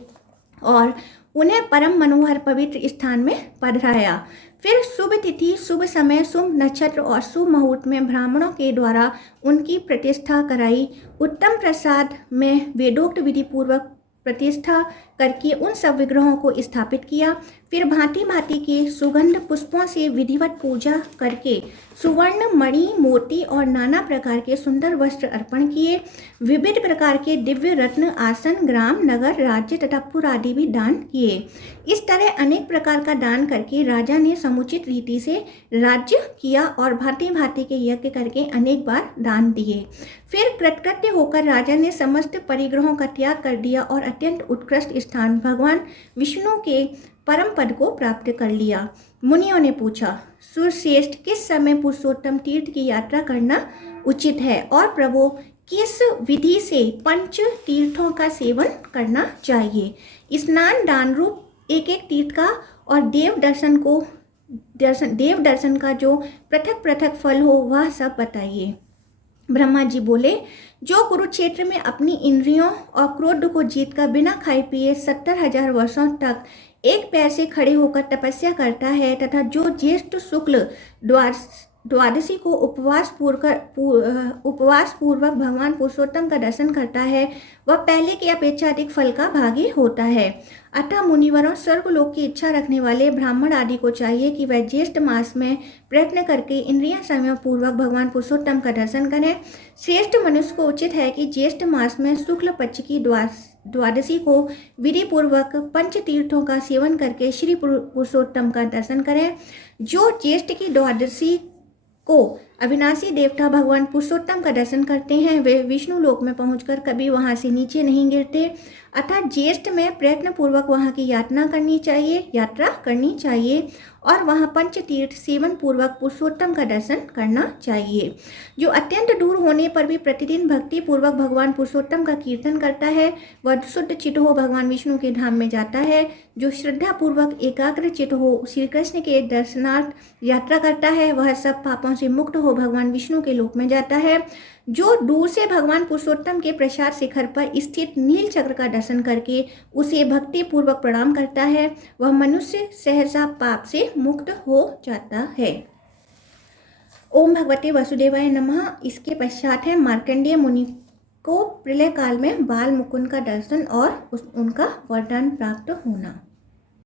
और उन्हें परम मनोहर पवित्र स्थान में पधराया। फिर शुभ तिथि, शुभ समय, शुभ नक्षत्र और शुभ मुहूर्त में ब्राह्मणों के द्वारा उनकी प्रतिष्ठा कराई। उत्तम प्रसाद में वेदोक्त विधि पूर्वक प्रतिष्ठा करके उन सब विग्रहों को स्थापित किया। फिर भांति भांति के सुगंध पुष्पों से विधिवत पूजा करके सुवर्ण, मणि, मोती और नाना प्रकार के सुंदर वस्त्र अर्पण किए। विविध प्रकार के दिव्य रत्न, आसन, ग्राम, नगर, राज्य तथा पुर आदि भी दान किए। इस तरह अनेक प्रकार का दान करके राजा ने समुचित रीति से राज्य किया और भांति भांति के यज्ञ करके अनेक बार दान दिए। फिर कृतकृत्य होकर राजा ने समस्त परिग्रहों का त्याग कर दिया और अत्यंत उत्कृष्ट स्थान भगवान विष्णु के परम पद को प्राप्त कर लिया। मुनियों ने पूछा, सुरश्रेष्ठ, किस समय पुरुषोत्तम तीर्थ की यात्रा करना उचित है और प्रभु किस विधि से पंच तीर्थों का सेवन करना चाहिए? स्नान दान रूप एक एक तीर्थ का और देव दर्शन का जो पृथक पृथक फल हो, वह सब बताइए। ब्रह्मा जी बोले, जो कुरुक्षेत्र में अपनी इंद्रियों और क्रोध को जीतकर बिना खाए पिए 70,000 वर्षों तक एक पैर से खड़े होकर तपस्या करता है तथा जो ज्येष्ठ शुक्ल द्वादशी को उपवास पूर्वक भगवान पुरुषोत्तम का दर्शन करता है वह पहले की अपेक्षा अधिक फल का भागी होता है। अतः मुनिवरों, स्वर्गलोक की इच्छा रखने वाले ब्राह्मण आदि को चाहिए कि वह ज्येष्ठ मास में प्रयत्न करके इंद्रिय संयम पूर्वक भगवान पुरुषोत्तम का दर्शन करें। श्रेष्ठ मनुष्य को उचित है कि ज्येष्ठ मास में शुक्ल पक्ष की द्वादशी को विधि पूर्वक पंच तीर्थों का सेवन करके श्री पुरुषोत्तम का दर्शन करें। जो ज्येष्ठ की द्वादशी को अविनाशी देवता भगवान पुरुषोत्तम का दर्शन करते हैं वे विष्णु लोक में पहुंचकर कभी वहां से नीचे नहीं गिरते। अतः ज्येष्ठ में प्रयत्न पूर्वक वहां की यात्रा करनी चाहिए और वहां पंच तीर्थ सेवन पूर्वक पुरुषोत्तम का दर्शन करना चाहिए। जो अत्यंत दूर होने पर भी प्रतिदिन भक्ति पूर्वक भगवान पुरुषोत्तम का कीर्तन करता है वह शुद्ध चित्त हो भगवान विष्णु के धाम में जाता है। जो श्रद्धा पूर्वक एकाग्र चित्त हो श्री कृष्ण के दर्शनार्थ यात्रा करता है वह सब पापों से मुक्त हो भगवान विष्णु के लोक में जाता है। जो दूर से भगवान पुरुषोत्तम के प्रसाद शिखर पर स्थित नील चक्र का दर्शन करके उसे भक्ति पूर्वक प्रणाम करता है वह मनुष्य सहसा पाप से मुक्त हो जाता है। ओम भगवते वसुदेवाय नमः। इसके पश्चात है मार्कंडेय मुनि को प्रलय काल में बाल मुकुंद का दर्शन और उनका वरदान प्राप्त होना।